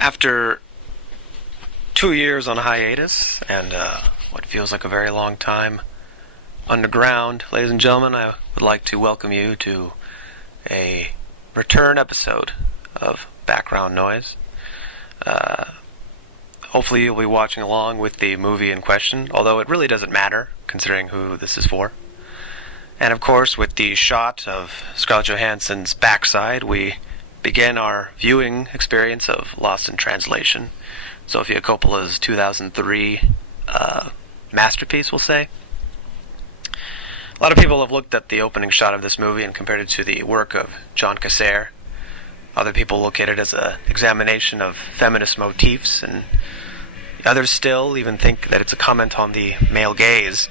After 2 years on hiatus and what feels like a very long time underground, ladies and gentlemen, I would like to welcome you to a return episode of Background Noise. Hopefully you'll be watching along with the movie in question, although it really doesn't matter, considering who this is for. And of course, with the shot of Scarlett Johansson's backside, we begin our viewing experience of Lost in Translation, Sofia Coppola's 2003 masterpiece, we'll say. A lot of people have looked at the opening shot of this movie and compared it to the work of John Cassare. Other people look at it as an examination of feminist motifs, and others still even think that it's a comment on the male gaze.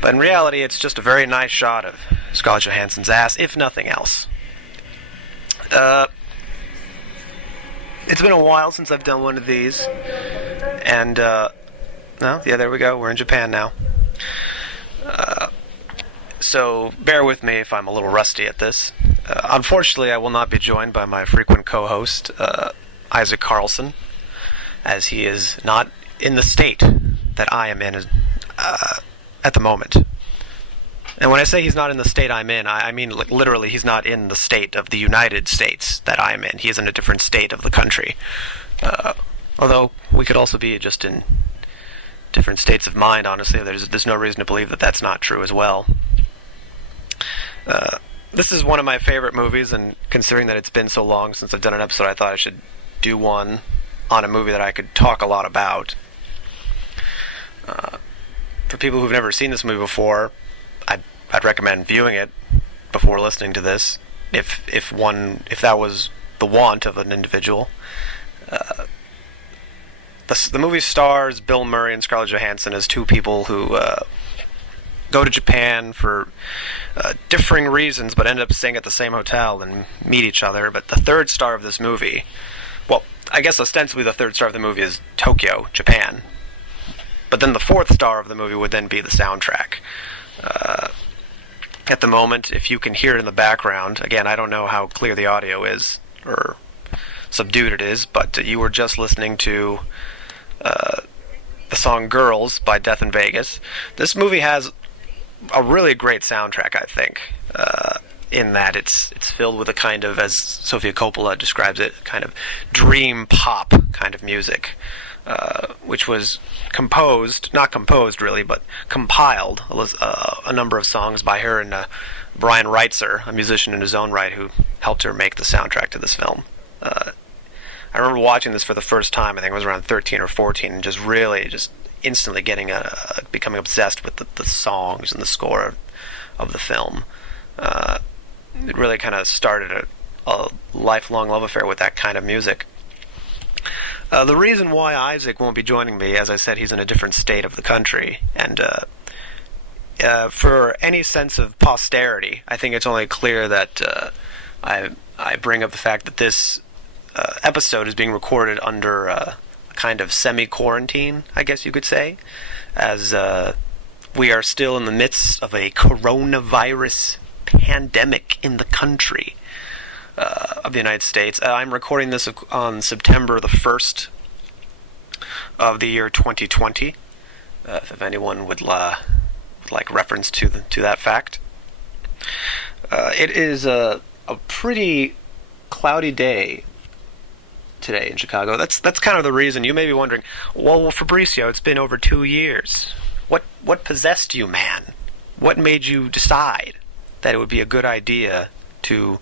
But in reality, it's just a very nice shot of Scarlett Johansson's ass, if nothing else. It's been a while since I've done one of these, and, there we go, we're in Japan now. So, bear with me if I'm a little rusty at this. Unfortunately, I will not be joined by my frequent co-host, Isaac Carlson, as he is not in the state that I am in at the moment. And when I say he's not in the state I'm in, I mean literally he's not in the state of the United States that I am in. He is in a different state of the country. Although we could also be just in different states of mind, honestly. There's no reason to believe that that's not true as well. This is one of my favorite movies, and considering that it's been so long since I've done an episode, I thought I should do one on a movie that I could talk a lot about. For people who've never seen this movie before, I'd recommend viewing it before listening to this, if that was the want of an individual. The movie stars Bill Murray and Scarlett Johansson as two people who go to Japan for differing reasons, but end up staying at the same hotel and meet each other. But the third star of this movie, well, I guess ostensibly the third star of the movie is Tokyo, Japan. But then the fourth star of the movie would then be the soundtrack. At the moment, if you can hear it in the background, again, I don't know how clear the audio is, or subdued it is, but you were just listening to the song Girls by Death in Vegas. This movie has a really great soundtrack, I think, in that it's filled with a kind of, as Sofia Coppola describes it, kind of dream pop kind of music, which was not composed really, but compiled, a number of songs by her and Brian Reitzer, a musician in his own right, who helped her make the soundtrack to this film. I remember watching this for the first time, I think I was around 13 or 14, and just instantly becoming obsessed with the songs and the score of the film. It really kind of started a lifelong love affair with that kind of music. The reason why Isaac won't be joining me, as I said, he's in a different state of the country, and for any sense of posterity, I think it's only clear that I bring up the fact that this episode is being recorded under a kind of semi-quarantine, I guess you could say, as we are still in the midst of a coronavirus pandemic in the country of the United States. I'm recording this on September the 1st of the year 2020, if anyone would like reference to that fact. It is a pretty cloudy day today in Chicago. That's kind of the reason. You may be wondering, well, Fabricio, it's been over 2 years. What possessed you, man? What made you decide that it would be a good idea to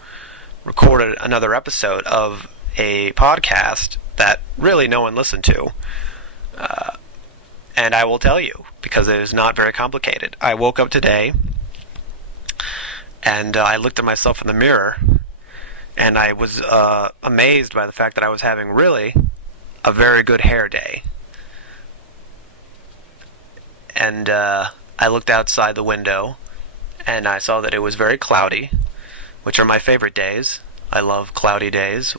record another episode of a podcast that really no one listened to? And I will tell you, because it is not very complicated. I woke up today, and I looked at myself in the mirror, and I was amazed by the fact that I was having really a very good hair day. And I looked outside the window, and I saw that it was very cloudy, which are my favorite days. I love cloudy days.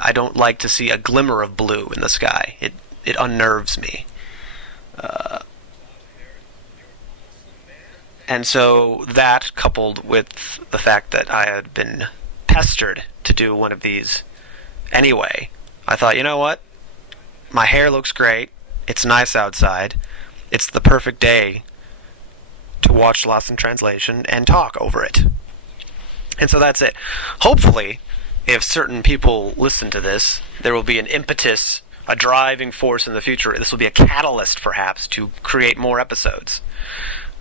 I don't like to see a glimmer of blue in the sky. It unnerves me. And so that, coupled with the fact that I had been pestered to do one of these anyway, I thought, you know what? My hair looks great. It's nice outside. It's the perfect day to watch Lost in Translation and talk over it. And so that's it. Hopefully, if certain people listen to this, there will be an impetus, a driving force in the future. This will be a catalyst, perhaps, to create more episodes,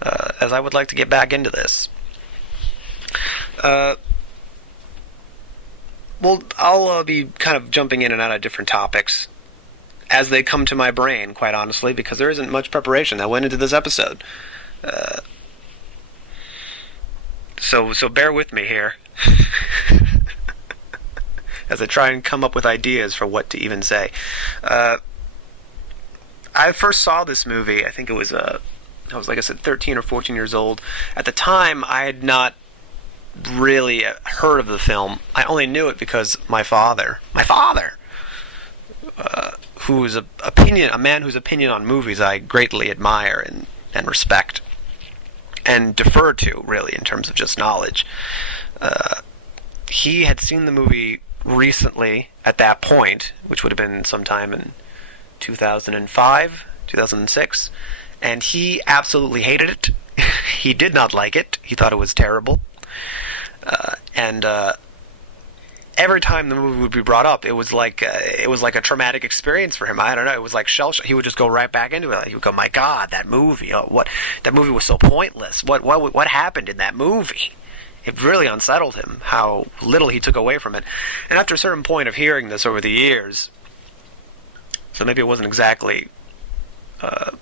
as I would like to get back into this. Well, I'll be kind of jumping in and out of different topics as they come to my brain, quite honestly, because there isn't much preparation that went into this episode. So bear with me here as I try and come up with ideas for what to even say. I first saw this movie, I think it was, I was, like I said, 13 or 14 years old. At the time, I had not really heard of the film. I only knew it because my father, whose a man whose opinion on movies I greatly admire and respect, and defer to, really, in terms of just knowledge. He had seen the movie recently at that point, which would have been sometime in 2005, 2006, and he absolutely hated it. He did not like it. He thought it was terrible. And every time the movie would be brought up, it was like a traumatic experience for him. I don't know. It was like shell shock. He would just go right back into it. He would go, "My God, that movie! Oh, that movie was so pointless. What happened in that movie?" It really unsettled him how little he took away from it. And after a certain point of hearing this over the years, so maybe it wasn't exactly the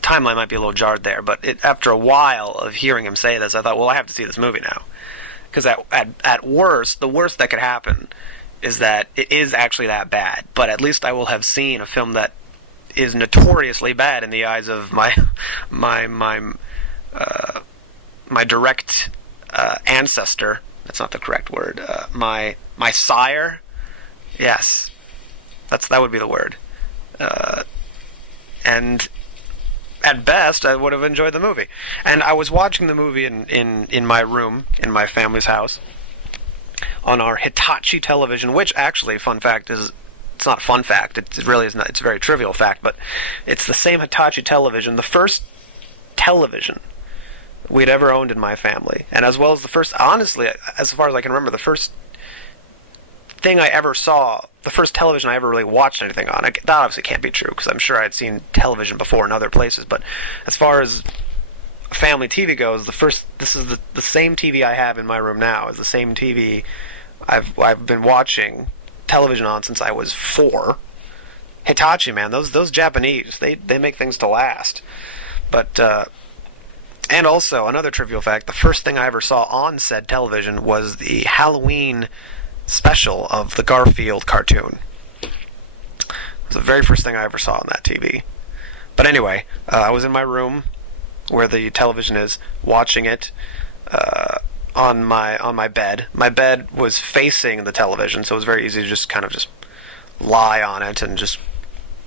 timeline might be a little jarred there, but after a while of hearing him say this, I thought, well, I have to see this movie now. Because at worst, the worst that could happen is that it is actually that bad. But at least I will have seen a film that is notoriously bad in the eyes of my direct ancestor. That's not the correct word. My sire. Yes, that would be the word. And at best, I would have enjoyed the movie. And I was watching the movie in my room, in my family's house, on our Hitachi television, which actually, fun fact, it's not a fun fact, it really is not, it's a very trivial fact, but it's the same Hitachi television, the first television we'd ever owned in my family. And as well as the first, honestly, as far as I can remember, the first thing I ever saw, the first television I ever really watched anything on. That obviously can't be true, because I'm sure I'd seen television before in other places, but as far as family TV goes, this is the same TV I have in my room now, is the same TV I've been watching television on since I was 4. Hitachi, man, those Japanese, they make things to last. But and also, another trivial fact, the first thing I ever saw on said television was the Halloween special of the Garfield cartoon. It was the very first thing I ever saw on that TV. But anyway, I was in my room where the television is, watching it on my bed. My bed was facing the television, so it was very easy to just kind of just lie on it and just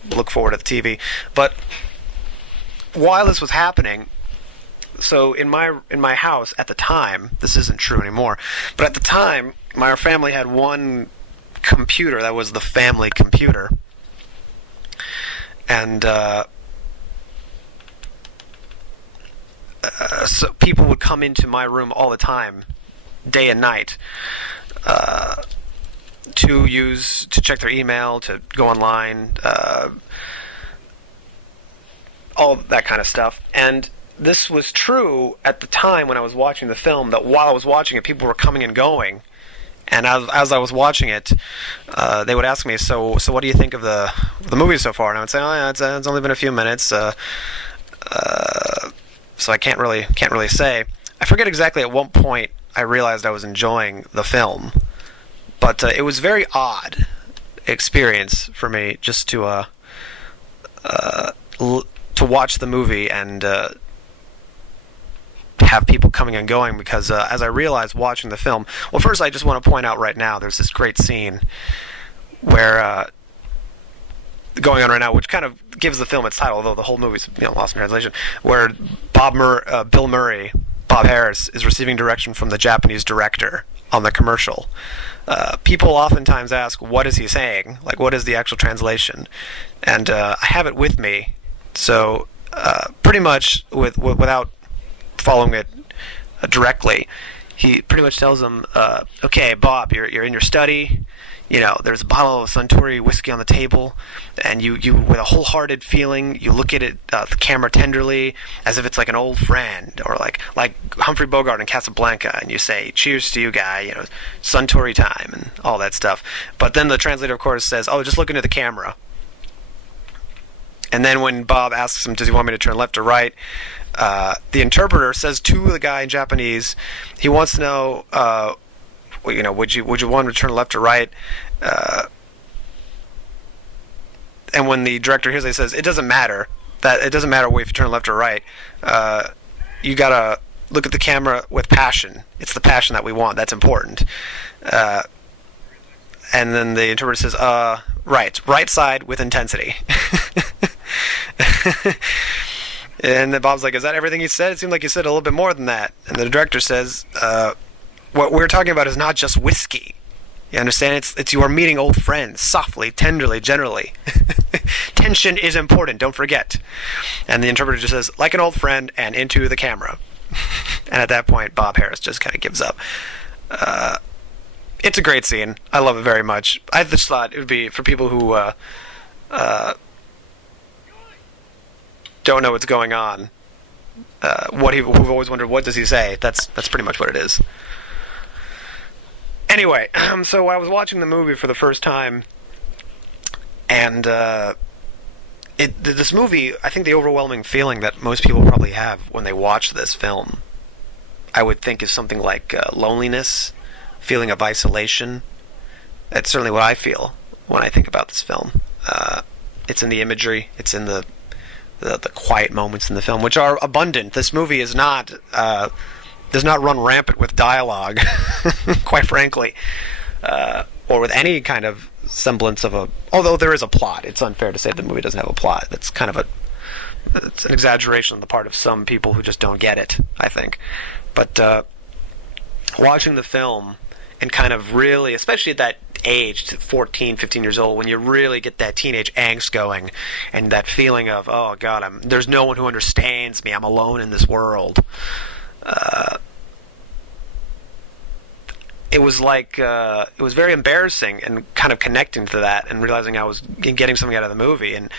look forward to the TV. But while this was happening, so in my house at the time, this isn't true anymore, but at the time, my family had one computer that was the family computer, and so people would come into my room all the time, day and night, to check their email, to go online, all that kind of stuff. And this was true at the time when I was watching the film, that while I was watching it, people were coming and going. And as I was watching it, they would ask me, so what do you think of the movie so far? And I would say, oh yeah, it's only been a few minutes, so I can't really say. I forget exactly at what point I realized I was enjoying the film, but it was a very odd experience for me just to watch the movie and have people coming and going, because as I realized watching the film, well, first I just want to point out right now, there's this great scene where going on right now, which kind of gives the film its title, although the whole movie's lost in translation, where Bill Murray, Bob Harris, is receiving direction from the Japanese director on the commercial. People oftentimes ask, what is he saying? Like, what is the actual translation? And I have it with me. So pretty much, without following it directly, he pretty much tells them, okay, Bob, you're in your study. You know, there's a bottle of Suntory whiskey on the table, and you with a wholehearted feeling, you look at it, the camera tenderly, as if it's like an old friend, or like Humphrey Bogart in Casablanca, and you say, cheers to you, guy, you know, Suntory time, and all that stuff. But then the translator, of course, says, oh, just look into the camera. And then when Bob asks him, does he want me to turn left or right, the interpreter says to the guy in Japanese, he wants to know, you know, would you want to turn left or right? And when the director hears it, he says, it doesn't matter. It doesn't matter if you turn left or right. You gotta look at the camera with passion. It's the passion that we want. That's important. And then the interpreter says, right side with intensity. And then Bob's like, is that everything you said? It seemed like you said a little bit more than that. And the director says, what we're talking about is not just whiskey. You understand? It's you are meeting old friends, softly, tenderly, generally. Tension is important, don't forget. And the interpreter just says, like an old friend, and into the camera. And at that point, Bob Harris just kind of gives up. It's a great scene. I love it very much. I just thought it would be, for people who don't know what's going on, who've always wondered, what does he say? That's pretty much what it is. Anyway, so I was watching the movie for the first time, and this movie, I think the overwhelming feeling that most people probably have when they watch this film, I would think is something like loneliness, feeling of isolation. That's certainly what I feel when I think about this film. It's in the imagery, it's in the quiet moments in the film, which are abundant. This movie is not does not run rampant with dialogue, quite frankly, or with any kind of semblance of a... Although there is a plot. It's unfair to say the movie doesn't have a plot. That's kind of it's an exaggeration on the part of some people who just don't get it, I think. But watching the film and kind of really, especially at that age, 14, 15 years old, when you really get that teenage angst going and that feeling of, oh God, there's no one who understands me, I'm alone in this world. It was like, it was very embarrassing, and kind of connecting to that and realizing I was getting something out of the movie, and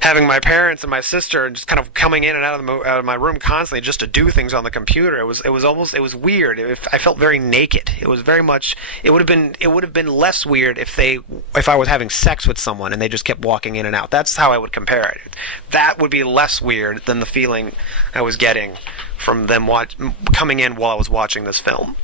having my parents and my sister just kind of coming in and out of my room constantly just to do things on the computer. It was weird. I felt very naked. It was very much, it would have been less weird if I was having sex with someone and they just kept walking in and out. That's how I would compare it. That would be less weird than the feeling I was getting from them coming in while I was watching this film.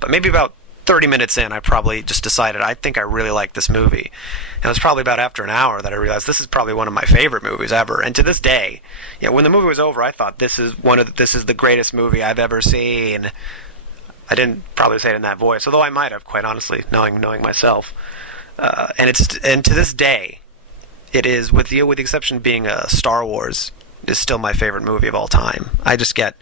But maybe about 30 minutes in, I probably just decided I think I really like this movie. And it was probably about after an hour that I realized this is probably one of my favorite movies ever. And to this day, when the movie was over, I thought this is the greatest movie I've ever seen. I didn't probably say it in that voice, although I might have, quite honestly, knowing myself. And to this day, it is, with the exception of being Star Wars, is still my favorite movie of all time. I just get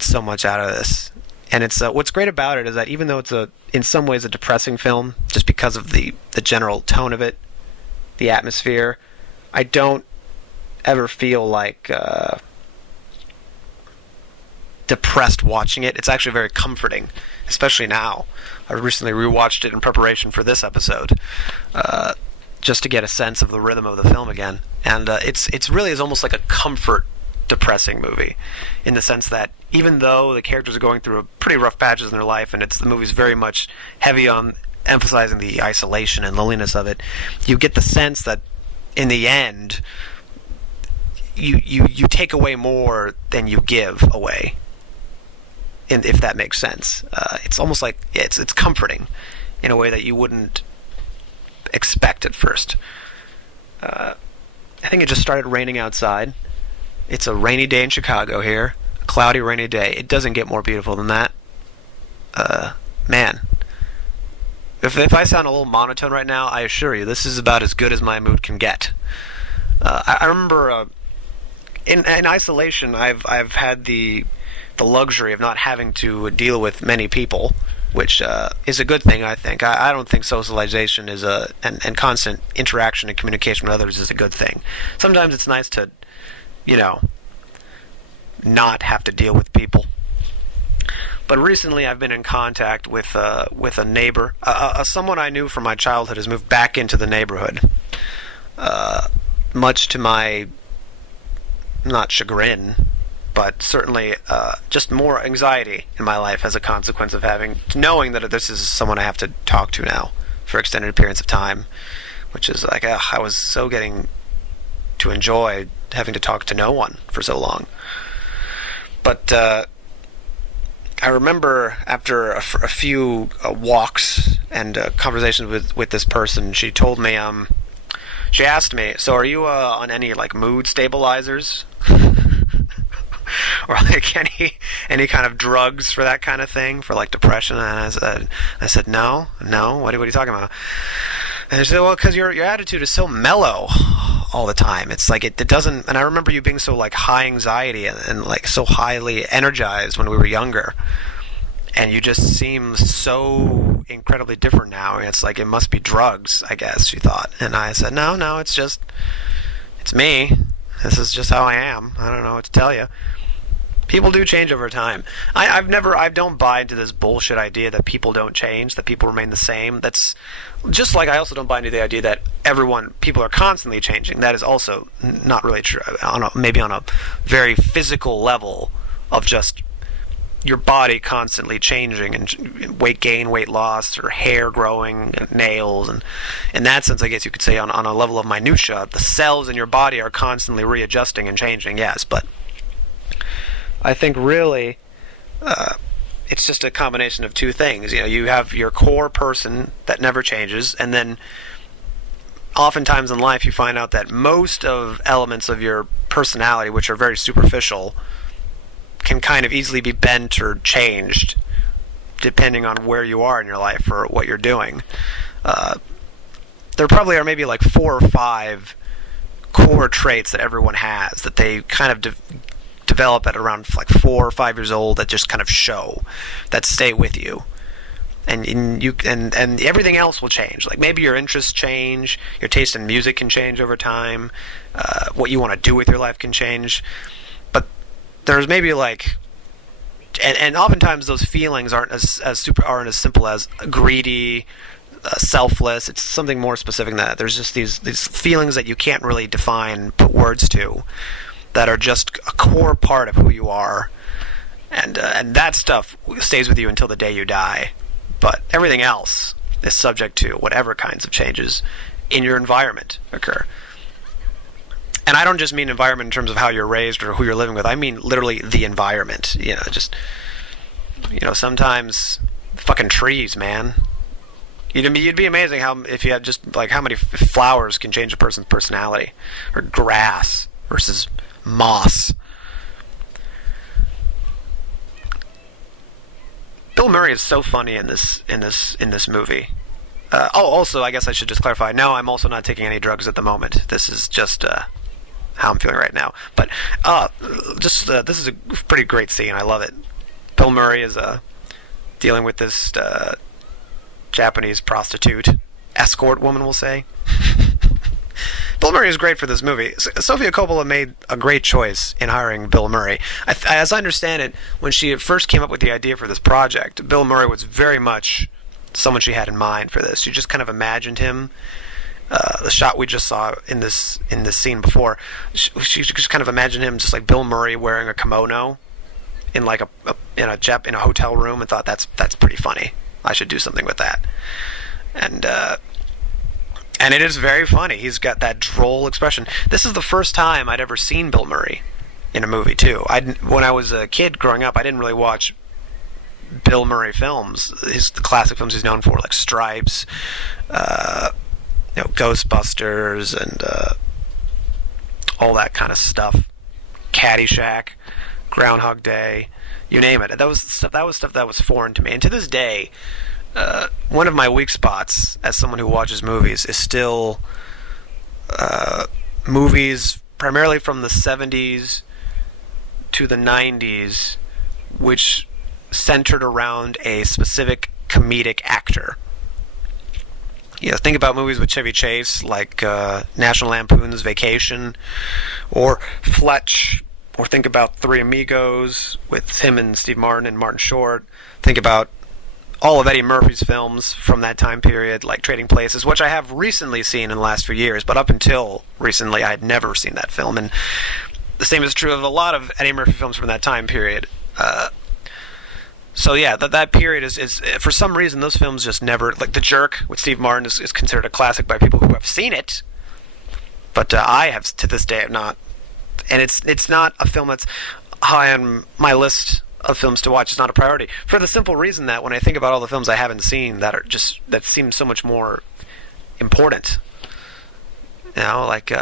so much out of this. And it's what's great about it is that even though it's in some ways a depressing film, just because of the general tone of it, the atmosphere, I don't ever feel like depressed watching it. It's actually very comforting, especially now. I recently rewatched it in preparation for this episode, just to get a sense of the rhythm of the film again. And it's really is almost like a comfort depressing movie, in the sense that even though the characters are going through pretty rough patches in their life, and the movie's very much heavy on emphasizing the isolation and loneliness of it, you get the sense that in the end you take away more than you give away, if that makes sense. It's almost like it's comforting in a way that you wouldn't expect at first. I think it just started raining outside. It's a rainy day in Chicago here. A cloudy, rainy day. It doesn't get more beautiful than that. Man. If I sound a little monotone right now, I assure you, this is about as good as my mood can get. I remember in isolation, I've had the the luxury of not having to deal with many people, which is a good thing, I think. I don't think socialization is and constant interaction and communication with others is a good thing. Sometimes it's nice to, you know, not have to deal with people. But recently, I've been in contact with a neighbor, someone I knew from my childhood has moved back into the neighborhood, much to my not chagrin, but certainly just more anxiety in my life as a consequence of knowing that this is someone I have to talk to now for extended periods of time, which is like I was so getting to enjoy having to talk to no one for so long. But I remember after a few walks and conversations with this person, she told me, she asked me, so are you on any like mood stabilizers? Or like any kind of drugs for that kind of thing, for like depression? And I said no. What are you talking about? And she said, well, because your attitude is so mellow all the time. It's like it doesn't. And I remember you being so like high anxiety and like so highly energized when we were younger, and you just seem so incredibly different now. And it's like it must be drugs, I guess, she thought. And I said, no, it's me. This is just how I am. I don't know what to tell you. People do change over time. I don't buy into this bullshit idea that people don't change, that people remain the same. That's just like I also don't buy into the idea that people are constantly changing. That is also not really true. Maybe on a very physical level of just your body constantly changing and weight gain, weight loss, or hair growing, and nails, and in that sense, I guess you could say on a level of minutia, the cells in your body are constantly readjusting and changing. Yes, but I think really it's just a combination of two things. You know, you have your core person that never changes, and then oftentimes in life you find out that most of elements of your personality, which are very superficial, can kind of easily be bent or changed depending on where you are in your life or what you're doing. There probably are maybe like 4 or 5 core traits that everyone has that they kind of develop at around like 4 or 5 years old that just kind of show, that stay with you. And everything else will change. Like maybe your interests change, your taste in music can change over time, what you want to do with your life can change. But there's maybe like, and oftentimes those feelings aren't as simple as greedy, selfless. It's something more specific than that. There's just these feelings that you can't really define, put words to, that are just a core part of who you are, and that stuff stays with you until the day you die. But everything else is subject to whatever kinds of changes in your environment occur. And I don't just mean environment in terms of how you're raised or who you're living with. I mean literally the environment. Sometimes fucking trees, man. You'd be amazing if you had just like how many flowers can change a person's personality, or grass versus moss. Bill Murray is so funny in this movie. Also, I guess I should just clarify. No, I'm also not taking any drugs at the moment. This is just how I'm feeling right now. But this is a pretty great scene. I love it. Bill Murray is dealing with this Japanese prostitute, escort woman, we'll say. Bill Murray is great for this movie. Sofia Coppola made a great choice in hiring Bill Murray. As I understand it, when she first came up with the idea for this project, Bill Murray was very much someone she had in mind for this. She just kind of imagined him. The shot we just saw in this scene before, she just kind of imagined him just like Bill Murray wearing a kimono in like in a hotel room, and thought that's pretty funny. I should do something with that. And it is very funny. He's got that droll expression. This is the first time I'd ever seen Bill Murray in a movie, too. When I was a kid growing up, I didn't really watch Bill Murray films. The classic films he's known for, like Stripes, Ghostbusters, and all that kind of stuff. Caddyshack, Groundhog Day, you name it. That was stuff that was foreign to me. And to this day, one of my weak spots as someone who watches movies is still movies primarily from the 70s to the 90s which centered around a specific comedic actor. Think about movies with Chevy Chase, like National Lampoon's Vacation, or Fletch, or think about Three Amigos with him and Steve Martin and Martin Short. Think about all of Eddie Murphy's films from that time period, like Trading Places, which I have recently seen in the last few years, but up until recently I had never seen that film. And the same is true of a lot of Eddie Murphy films from that time period. So yeah, that period is for some reason those films just never, like The Jerk with Steve Martin is considered a classic by people who have seen it, but I have to this day have not, and it's not a film that's high on my list of films to watch. It's not a priority for the simple reason that when I think about all the films I haven't seen that seem so much more important, like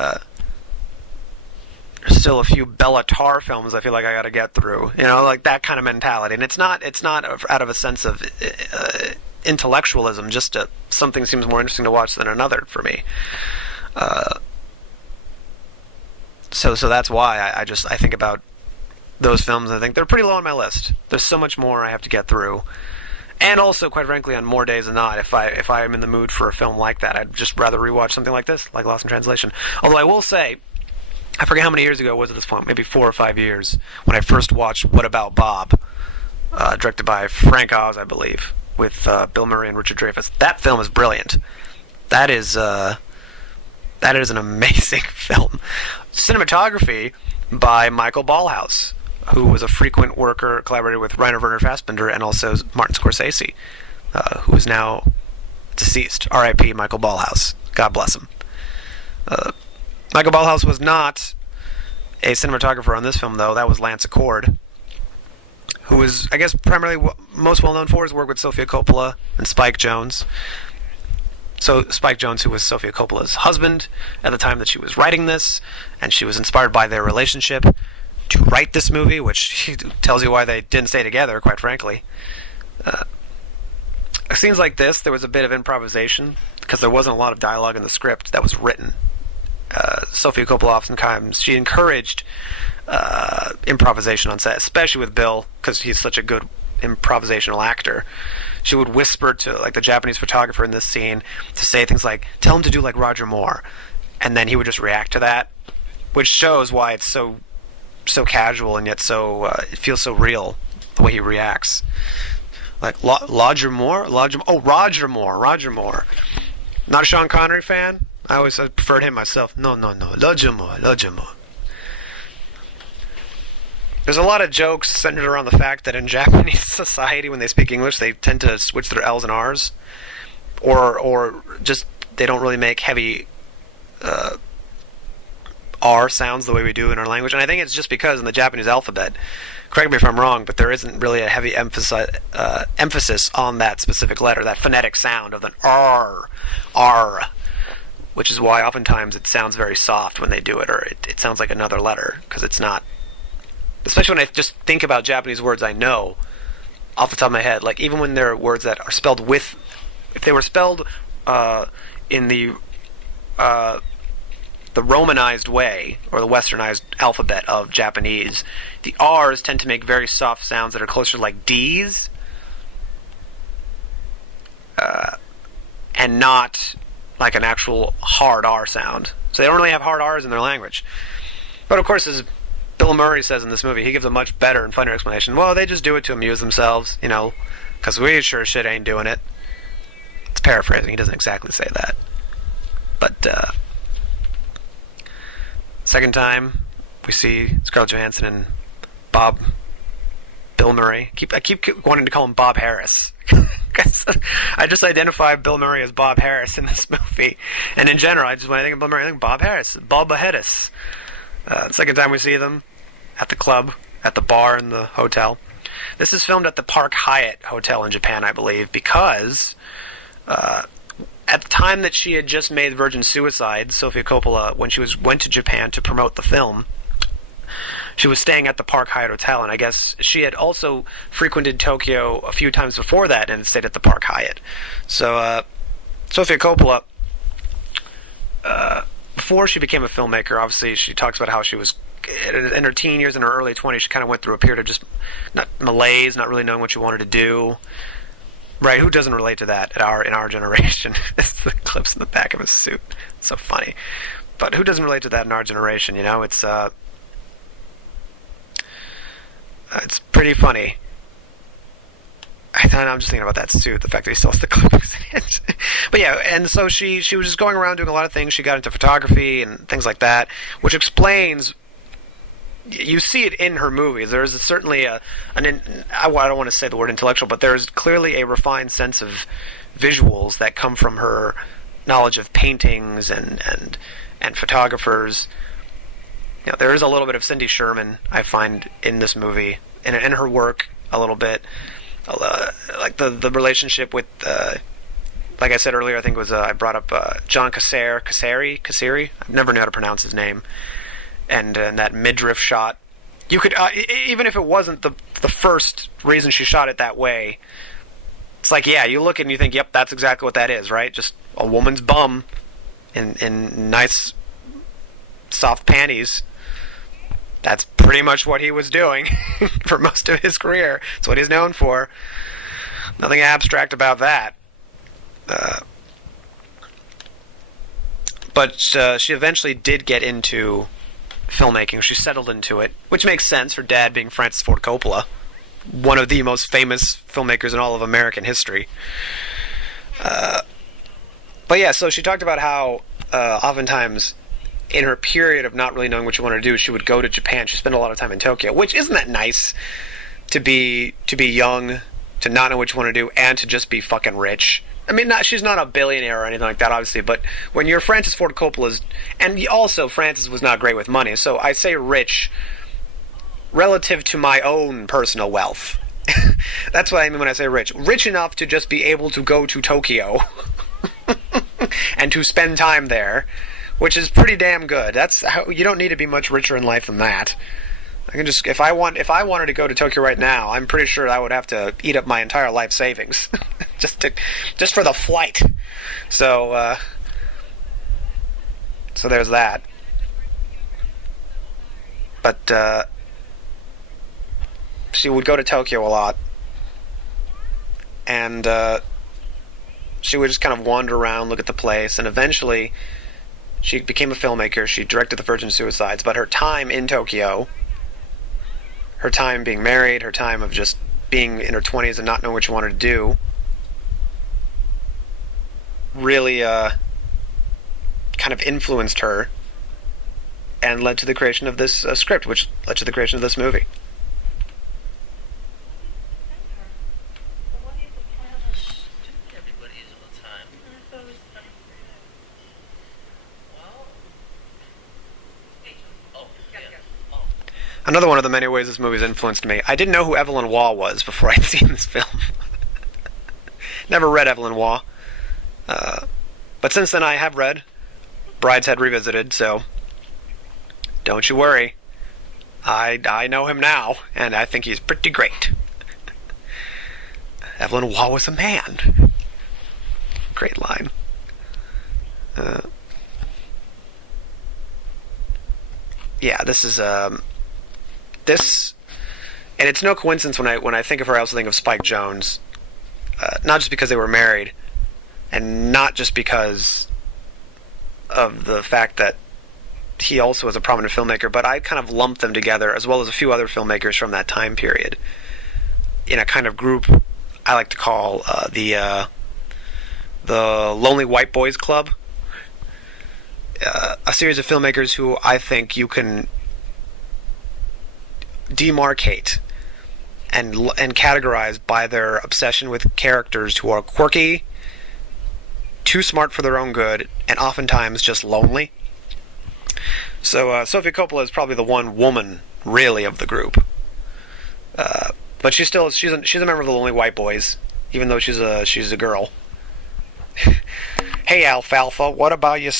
there's still a few Bella Tarr films I feel like I got to get through, like that kind of mentality. And it's not out of a sense of intellectualism, just something seems more interesting to watch than another for me. So that's why I think about those films and I think they're pretty low on my list. There's so much more I have to get through. And also, quite frankly, on more days than not, if I am in the mood for a film like that, I'd just rather rewatch something like this, like Lost in Translation. Although I will say, I forget how many years ago it was at this point, maybe 4 or 5 years, when I first watched What About Bob, directed by Frank Oz, I believe, with Bill Murray and Richard Dreyfuss. That film is brilliant. That is an amazing film. Cinematography by Michael Ballhaus, who was a frequent worker, collaborated with Rainer Werner Fassbinder and also Martin Scorsese, who is now deceased. R.I.P. Michael Ballhaus. God bless him. Michael Ballhaus was not a cinematographer on this film, though. That was Lance Accord, who was, I guess, primarily most well known for his work with Sofia Coppola and Spike Jonze. So Spike Jonze, who was Sofia Coppola's husband at the time that she was writing this, and she was inspired by their relationship to write this movie, which tells you why they didn't stay together, quite frankly. Scenes like this, there was a bit of improvisation, because there wasn't a lot of dialogue in the script that was written. Sofia Coppola oftentimes, she encouraged improvisation on set, especially with Bill, because he's such a good improvisational actor. She would whisper to like the Japanese photographer in this scene to say things like, "Tell him to do like Roger Moore," and then he would just react to that, which shows why it's so casual and yet so it feels so real the way he reacts. Like Roger Moore. Roger Moore. Not a Sean Connery fan. I always preferred him myself. No. Roger Moore. There's a lot of jokes centered around the fact that in Japanese society, when they speak English, they tend to switch their L's and R's, or just they don't really make heavy R sounds the way we do in our language. And I think it's just because in the Japanese alphabet, correct me if I'm wrong, but there isn't really a heavy emphasis on that specific letter, that phonetic sound of an R, which is why oftentimes it sounds very soft when they do it, or it sounds like another letter, because it's not. Especially when I just think about Japanese words I know off the top of my head, like even when there are words that are spelled with, if they were spelled in the Romanized way, or the westernized alphabet of Japanese, the R's tend to make very soft sounds that are closer to like D's, and not like an actual hard R sound. So they don't really have hard R's in their language. But of course, as Bill Murray says in this movie, he gives a much better and funnier explanation. Well, they just do it to amuse themselves, because we sure as shit ain't doing it. It's paraphrasing. He doesn't exactly say that. But, second time, we see Scarlett Johansson and Bill Murray. I keep wanting to call him Bob Harris. I just identify Bill Murray as Bob Harris in this movie. And in general, when I think of Bill Murray, I think Bob Harris. Bob Harris. The second time we see them, at the club, at the bar in the hotel. This is filmed at the Park Hyatt Hotel in Japan, I believe, because at the time that she had just made Virgin Suicide, Sofia Coppola, when she went to Japan to promote the film, she was staying at the Park Hyatt Hotel, and I guess she had also frequented Tokyo a few times before that and stayed at the Park Hyatt. So, Sofia Coppola, before she became a filmmaker, obviously she talks about how she was in her teen years, in her early 20s. She kind of went through a period of just not malaise, not really knowing what she wanted to do. Right? Who doesn't relate to that in our generation? It's the clips in the back of his suit. It's so funny. But who doesn't relate to that in our generation? You know, it's pretty funny. I'm just thinking about that suit, the fact that he still has the clips in it. But yeah, and so she was just going around doing a lot of things. She got into photography and things like that, which explains. You see it in her movies. There's certainly I don't want to say the word intellectual, but there's clearly a refined sense of visuals that come from her knowledge of paintings and photographers. You know, there is a little bit of Cindy Sherman, I find, in this movie, and in her work a little bit. Like the relationship with, like I said earlier, I think it was I brought up John Casseri. I never knew how to pronounce his name. And that midriff shot, you could even if it wasn't the first reason she shot it that way, it's like, yeah, you look and you think, yep, that's exactly what that is, right? Just a woman's bum in nice soft panties. That's pretty much what he was doing for most of his career. It's what he's known for. Nothing abstract about that. But she eventually did get into filmmaking. She settled into it, which makes sense. Her dad being Francis Ford Coppola, one of the most famous filmmakers in all of American history. But yeah, so she talked about how oftentimes in her period of not really knowing what she wanted to do, she would go to Japan. She spent a lot of time in Tokyo, which isn't that nice to be young, to not know what you want to do, and to just be fucking rich. I mean, she's not a billionaire or anything like that, obviously, but when you're Francis Ford Coppola's, and also Francis was not great with money, so I say rich relative to my own personal wealth. That's what I mean when I say rich. Rich enough to just be able to go to Tokyo and to spend time there, which is pretty damn good. That's how, you don't need to be much richer in life than that. I can just, if I wanted to go to Tokyo right now, I'm pretty sure I would have to eat up my entire life savings just for the flight. So there's that. But she would go to Tokyo a lot, and she would just kind of wander around, look at the place, and eventually she became a filmmaker. She directed The Virgin Suicides, but her time in Tokyo, her time being married, her time of just being in her 20s and not knowing what she wanted to do, really kind of influenced her and led to the creation of this script, which led to the creation of this movie. Another one of the many ways this movie's influenced me. I didn't know who Evelyn Waugh was before I'd seen this film. Never read Evelyn Waugh. But since then I have read Brideshead Revisited, so don't you worry. I know him now, and I think he's pretty great. Evelyn Waugh was a man. Great line. Yeah, this is... This, and it's no coincidence when I think of her, I also think of Spike Jonze, not just because they were married, and not just because of the fact that he also was a prominent filmmaker, but I kind of lumped them together, as well as a few other filmmakers from that time period, in a kind of group I like to call the Lonely White Boys Club. A series of filmmakers who I think you can demarcate and categorize by their obsession with characters who are quirky, too smart for their own good, and oftentimes just lonely. So Sofia Coppola is probably the one woman really of the group, but she's a member of the Lonely White Boys, even though she's a girl. Hey Alfalfa, what about your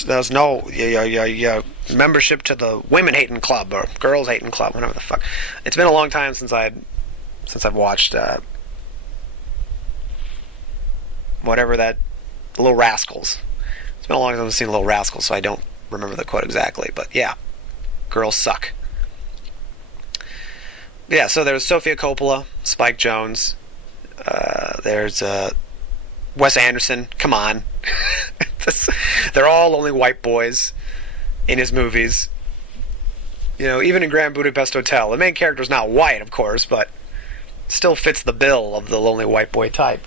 membership to the women hating club or girls hating club, whatever the fuck. It's been a long time since I've watched whatever that, Little Rascals. It's been a long time since I've seen Little Rascals, so I don't remember the quote exactly, but yeah, girls suck. Yeah, so there's Sofia Coppola, Spike Jonze, there's Wes Anderson. Come on. They're all only white boys in his movies. You know, even in Grand Budapest Hotel, the main character's not white, of course, but still fits the bill of the lonely white boy type.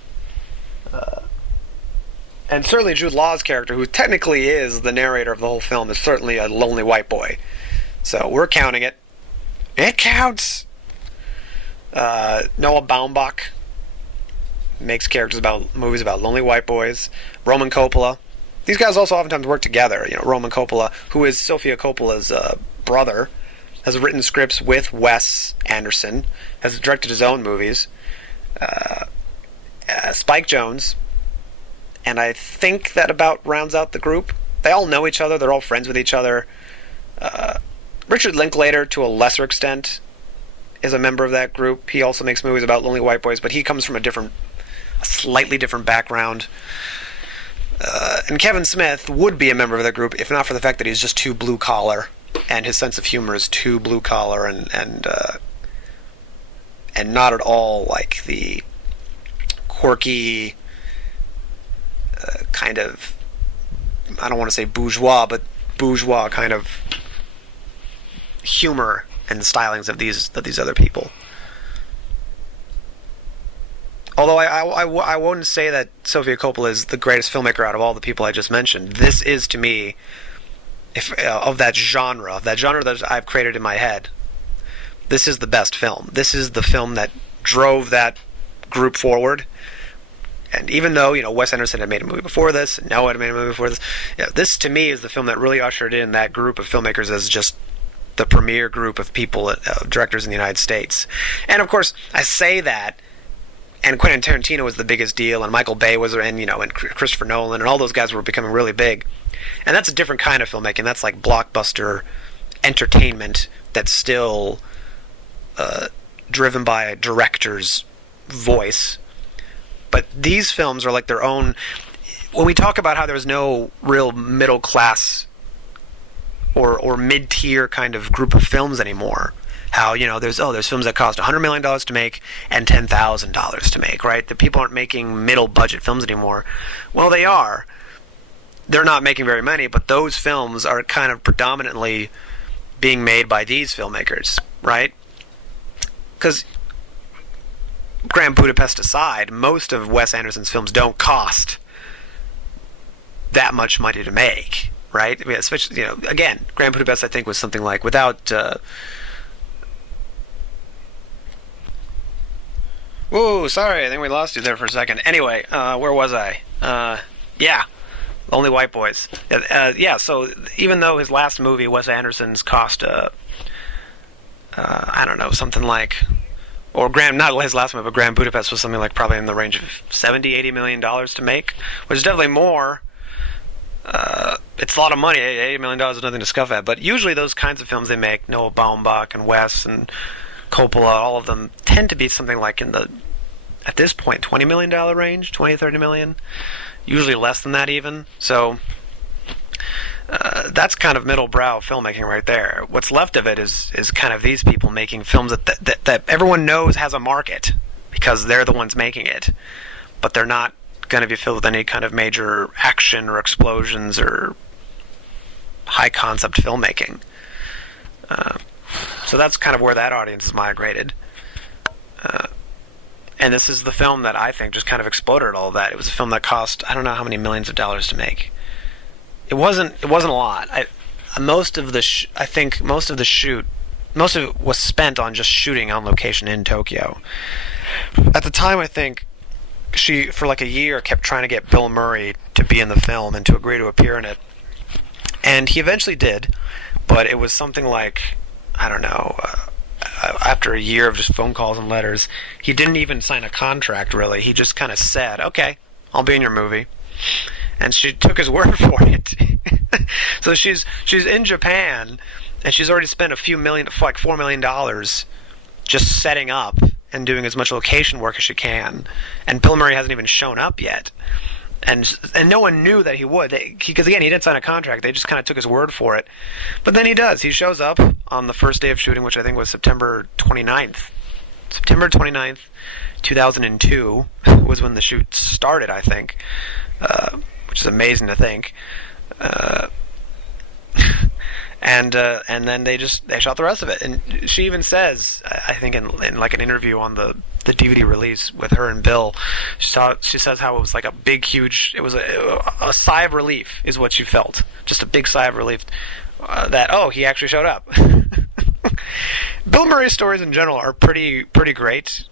And certainly Jude Law's character, who technically is the narrator of the whole film, is certainly a lonely white boy. So we're counting it. It counts! Noah Baumbach makes movies about lonely white boys. Roman Coppola. These guys also oftentimes work together. You know, Roman Coppola, who is Sofia Coppola's brother, has written scripts with Wes Anderson, has directed his own movies. Spike Jonze, and I think that about rounds out the group. They all know each other. They're all friends with each other. Richard Linklater, to a lesser extent, is a member of that group. He also makes movies about lonely white boys, but he comes from a slightly different background. And Kevin Smith would be a member of that group if not for the fact that he's just too blue collar, and his sense of humor is too blue collar and not at all like the quirky kind of, I don't want to say bourgeois, but bourgeois kind of humor and stylings of these other people. Although I wouldn't say that Sofia Coppola is the greatest filmmaker out of all the people I just mentioned. This is, to me, of that genre that I've created in my head, this is the best film. This is the film that drove that group forward. And even though, you know, Wes Anderson had made a movie before this, Noah had made a movie before this, this to me is the film that really ushered in that group of filmmakers as just the premier group of people, directors in the United States. And of course, I say that, and Quentin Tarantino was the biggest deal, and Michael Bay was, and Christopher Nolan, and all those guys were becoming really big. And that's a different kind of filmmaking. That's like blockbuster entertainment that's still driven by a director's voice. But these films are like their own. When we talk about how there's no real middle class or mid-tier kind of group of films anymore, how, you know, there's films that cost $100 million to make and $10,000 to make, right? The people aren't making middle budget films anymore. Well, they are. They're not making very many, but those films are kind of predominantly being made by these filmmakers, right? Because Grand Budapest aside, most of Wes Anderson's films don't cost that much money to make, right? I mean, especially, you know, again, Grand Budapest, I think, was something like, without whoa, sorry, I think we lost you there for a second. Anyway, where was I? Yeah, Only White Boys. Yeah, so even though his last movie, Wes Anderson's, cost I don't know, something like, or not his last movie, but Grand Budapest was something like probably in the range of $70-80 million to make, which is definitely more. It's a lot of money. $80 million is nothing to scoff at, but usually those kinds of films they make, Noah Baumbach and Wes and Coppola, all of them tend to be something like in the, at this point, $20 million range, 20-30 million, usually less than that even. So that's kind of middle brow filmmaking right there. What's left of it is kind of these people making films that everyone knows has a market because they're the ones making it, but they're not going to be filled with any kind of major action or explosions or high concept filmmaking. So that's kind of where that audience is migrated. And this is the film that I think just kind of exploded all of that. It was a film that cost, I don't know how many millions of dollars to make. It wasn't a lot. Most of it was spent on just shooting on location in Tokyo. At the time, I think she, for like a year, kept trying to get Bill Murray to be in the film and to agree to appear in it. And he eventually did, but it was something like, I don't know, after a year of just phone calls and letters, he didn't even sign a contract, really. He just kind of said, okay, I'll be in your movie. And she took his word for it. So she's in Japan, and she's already spent a few million, like $4 million, just setting up and doing as much location work as she can. And Bill Murray hasn't even shown up yet. and no one knew that he would, because again, he didn't sign a contract. They just kind of took his word for it. But then he does. He shows up on the first day of shooting, which I think was September 29th. September 29th, 2002 was when the shoot started, I think, which is amazing to think. And then they shot the rest of it. And she even says, I think in like an interview on the DVD release with her and Bill, she says how it was like a big, huge, it was a sigh of relief is what she felt. Just a big sigh of relief that, oh, he actually showed up. Bill Murray's stories in general are pretty great.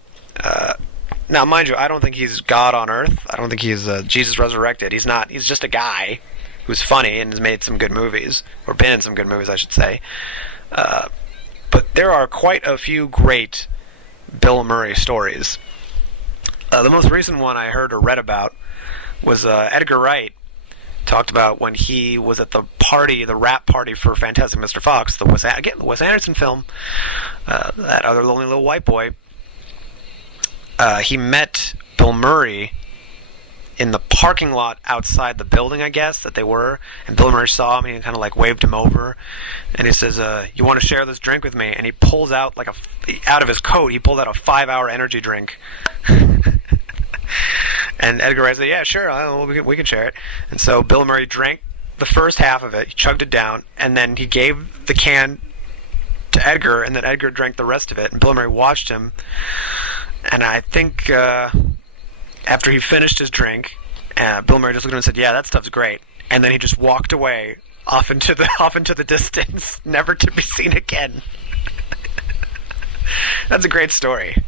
Now, mind you, I don't think he's God on earth. I don't think he's Jesus resurrected. He's not. He's just a guy who's funny and has made some good movies, or been in some good movies, I should say. But there are quite a few great Bill Murray stories. The most recent one I heard or read about was Edgar Wright talked about when he was at the party, the rap party for Fantastic Mr. Fox, the Wes Anderson film, that other lonely little white boy. He met Bill Murray in the parking lot outside the building, I guess, that they were, and Bill Murray saw him and he kind of like waved him over, and he says, you want to share this drink with me? And he pulls out out of his coat, he pulled out a 5-hour energy drink. And Edgar Wright said, yeah, sure, we can share it. And so Bill Murray drank the first half of it, he chugged it down, and then he gave the can to Edgar, and then Edgar drank the rest of it, and Bill Murray watched him, and I think after he finished his drink, Bill Murray just looked at him and said, yeah, that stuff's great. And then he just walked away off into the distance, never to be seen again. That's a great story.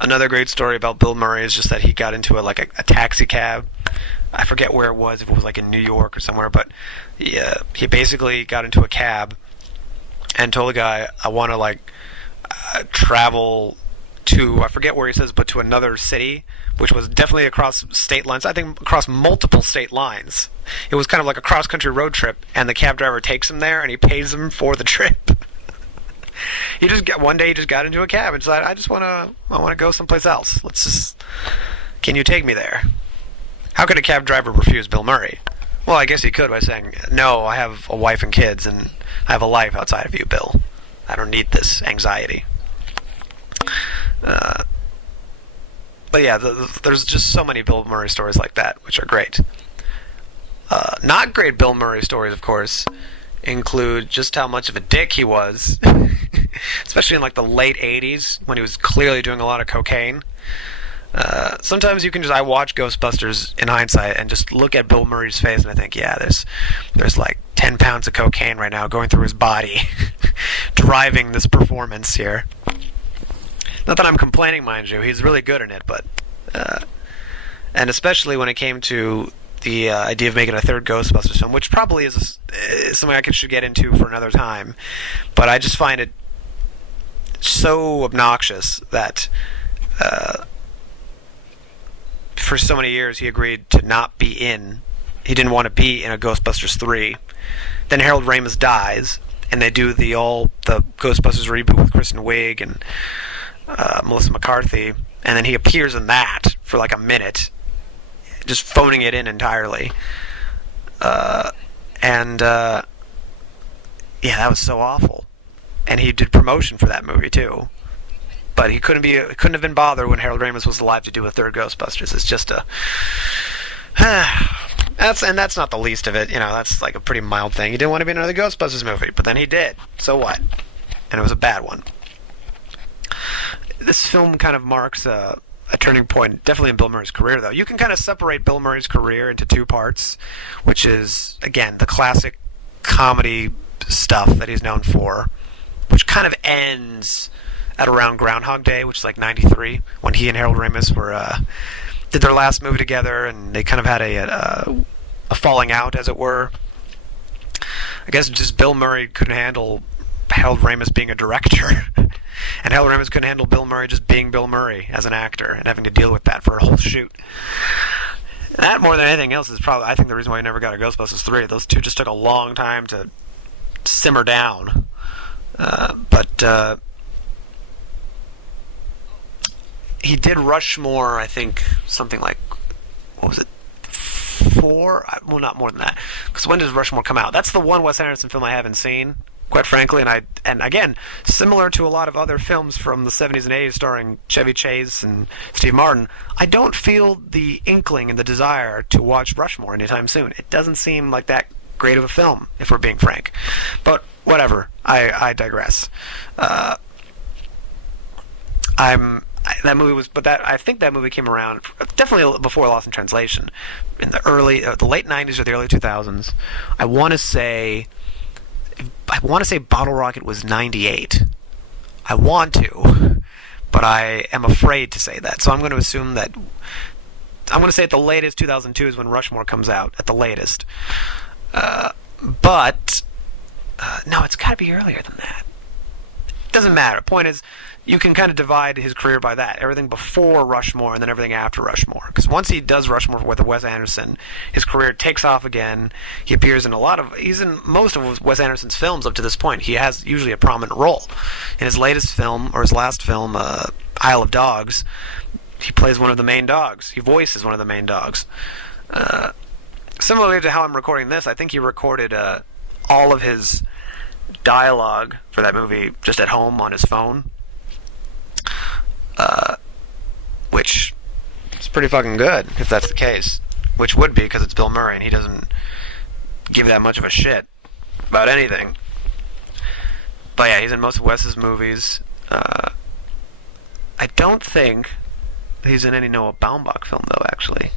Another great story about Bill Murray is just that he got into a taxi cab. I forget where it was, if it was like in New York or somewhere, but he basically got into a cab and told the guy, I want to travel to, I forget where he says, but to another city, which was definitely across state lines. I think across multiple state lines. It was kind of like a cross-country road trip, and the cab driver takes him there, and he pays him for the trip. One day he just got into a cab and decided, I want to go someplace else. Can you take me there? How could a cab driver refuse Bill Murray? Well, I guess he could by saying, no, I have a wife and kids, and I have a life outside of you, Bill. I don't need this anxiety. But yeah, there's just so many Bill Murray stories like that, which are great. Not great Bill Murray stories, of course, include just how much of a dick he was, especially in the late 80s when he was clearly doing a lot of cocaine. Sometimes I watch Ghostbusters in hindsight and just look at Bill Murray's face and I think, yeah, there's 10 pounds of cocaine right now going through his body, driving this performance here. Not that I'm complaining, mind you, he's really good in it, but and especially when it came to the idea of making a third Ghostbusters film, which probably is something I should get into for another time, but I just find it so obnoxious that for so many years he agreed to not be in. He didn't want to be in a Ghostbusters 3. Then Harold Ramis dies, and they do the Ghostbusters reboot with Kristen Wiig and Melissa McCarthy, and then he appears in that for a minute, just phoning it in entirely. Yeah, that was so awful. And he did promotion for that movie too. But he couldn't have been bothered when Harold Ramis was alive to do a third Ghostbusters. It's just that's not the least of it. That's a pretty mild thing. He didn't want to be in another Ghostbusters movie, but then he did. So what? And it was a bad one. This film kind of marks a turning point, definitely in Bill Murray's career, though. You can kind of separate Bill Murray's career into two parts, which is, again, the classic comedy stuff that he's known for, which kind of ends at around Groundhog Day, which is 93, when he and Harold Ramis did their last movie together, and they kind of had a falling out, as it were. I guess just Bill Murray couldn't handle Harold Ramis being a director. And Harold Ramis couldn't handle Bill Murray just being Bill Murray as an actor and having to deal with that for a whole shoot. That, more than anything else, is probably, I think, the reason why he never got a Ghostbusters 3. Those two just took a long time to simmer down. But he did Rushmore, I think, something like, what was it, 94. Well, not more than that. Because when does Rushmore come out? That's the one Wes Anderson film I haven't seen, quite frankly. And again, similar to a lot of other films from the 70s and 80s starring Chevy Chase and Steve Martin, I don't feel the inkling and the desire to watch Rushmore anytime soon. It doesn't seem like that great of a film, if we're being frank. But whatever. I digress. I think that movie came around definitely before Lost in Translation, in the late '90s or the early 2000s. I want to say Bottle Rocket was '98. I want to, but I am afraid to say that. So I'm going to assume that I'm going to say at the latest 2002 is when Rushmore comes out. At the latest, but no, it's got to be earlier than that. Doesn't matter. Point is, you can kind of divide his career by that. Everything before Rushmore and then everything after Rushmore. Because once he does Rushmore with Wes Anderson, his career takes off again. He appears in he's in most of Wes Anderson's films up to this point. He has usually a prominent role. In his latest film, or his last film, Isle of Dogs, he plays one of the main dogs. He voices one of the main dogs. Similarly to how I'm recording this, I think he recorded all of his dialogue for that movie just at home on his phone. Which is pretty fucking good, if that's the case. Which would be, because it's Bill Murray, and he doesn't give that much of a shit about anything. But yeah, he's in most of Wes's movies. I don't think he's in any Noah Baumbach film, though, actually.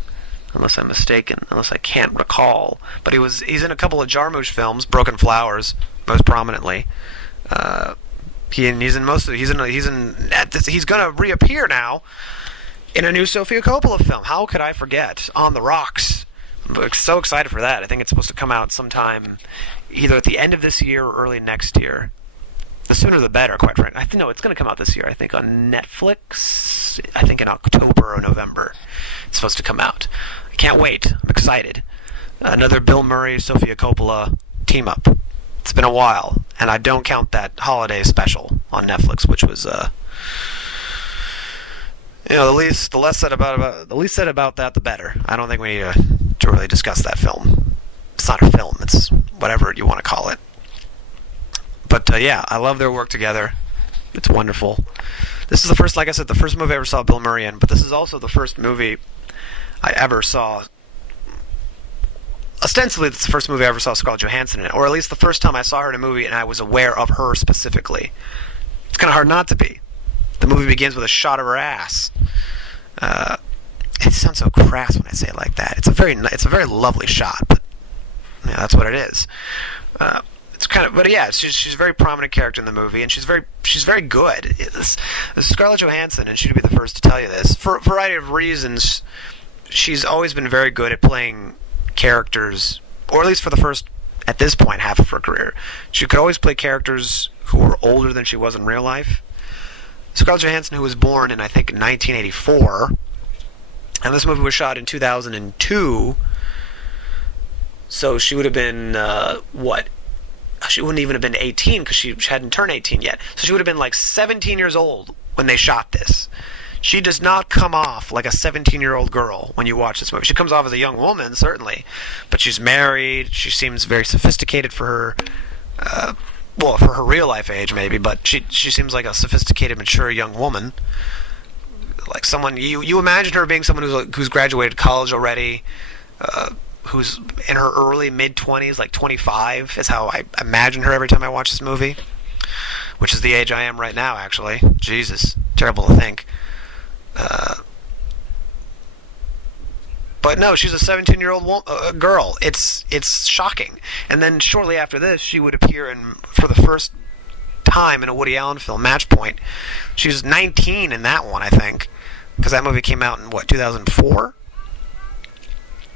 Unless I'm mistaken. Unless I can't recall. But he's in a couple of Jarmusch films, Broken Flowers, most prominently. He's gonna reappear now in a new Sofia Coppola film. How could I forget? On the Rocks. I'm so excited for that. I think it's supposed to come out sometime either at the end of this year or early next year. The sooner the better, quite frankly. No, it's going to come out this year, I think, on Netflix. I think in October or November it's supposed to come out. I can't wait. I'm excited. Another Bill Murray, Sofia Coppola team-up. It's been a while, and I don't count that holiday special on Netflix, which was, the least said about that, the better. I don't think we need to really discuss that film. It's not a film; it's whatever you want to call it. But yeah, I love their work together. It's wonderful. This is the first movie I ever saw Bill Murray in, but this is also the first movie I ever saw. Ostensibly, it's the first movie I ever saw Scarlett Johansson in, or at least the first time I saw her in a movie and I was aware of her specifically. It's kind of hard not to be. The movie begins with a shot of her ass. It sounds so crass when I say it like that. It's a very lovely shot, but yeah, that's what it is. But yeah, she's a very prominent character in the movie, and she's very good. This Scarlett Johansson, and she'd be the first to tell you this, for a variety of reasons. She's always been very good at playing characters, or at least for the first, at this point, half of her career. She could always play characters who were older than she was in real life. Scarlett Johansson, who was born in, I think, 1984, and this movie was shot in 2002, so she would have been, she wouldn't even have been 18, because she hadn't turned 18 yet. So she would have been like 17 years old when they shot this. She does not come off like a 17-year-old girl when you watch this movie. She comes off as a young woman, certainly, but she's married. She seems very sophisticated for her, for her real-life age, maybe, but she seems like a sophisticated, mature young woman. Like someone, you imagine her being someone who's graduated college already, who's in her early mid-20s, like 25, is how I imagine her every time I watch this movie, which is the age I am right now, actually. Jesus, terrible to think. But no, she's a 17-year-old girl. It's shocking. And then shortly after this, she would appear for the first time in a Woody Allen film, Match Point. She's 19 in that one, I think, because that movie came out in 2004.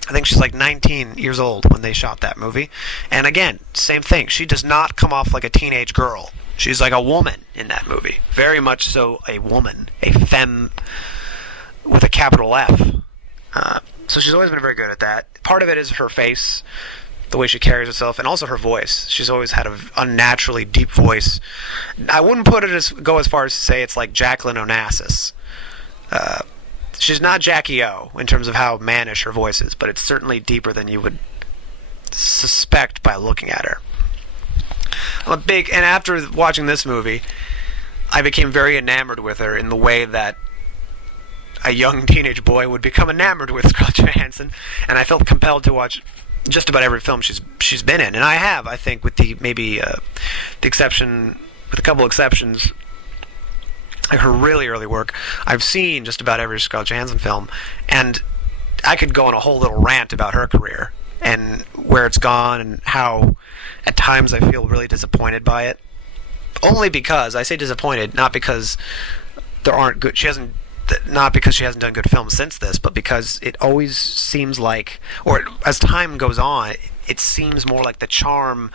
I think she's like 19 years old when they shot that movie. And again, same thing. She does not come off like a teenage girl. She's like a woman in that movie. Very much so a woman. A femme with a capital F. So she's always been very good at that. Part of it is her face, the way she carries herself, and also her voice. She's always had an unnaturally deep voice. I wouldn't go as far as to say it's like Jacqueline Onassis. She's not Jackie O in terms of how mannish her voice is, but it's certainly deeper than you would suspect by looking at her. And after watching this movie, I became very enamored with her in the way that a young teenage boy would become enamored with Scarlett Johansson, and I felt compelled to watch just about every film she's been in, and I have, I think, with the exception, with a couple exceptions, like her really early work, I've seen just about every Scarlett Johansson film, and I could go on a whole little rant about her career and where it's gone and how at times I feel really disappointed by it. Only because I say disappointed, not because there aren't good. Not because she hasn't done good films since this, but because it always seems like, or as time goes on, it seems more like the charm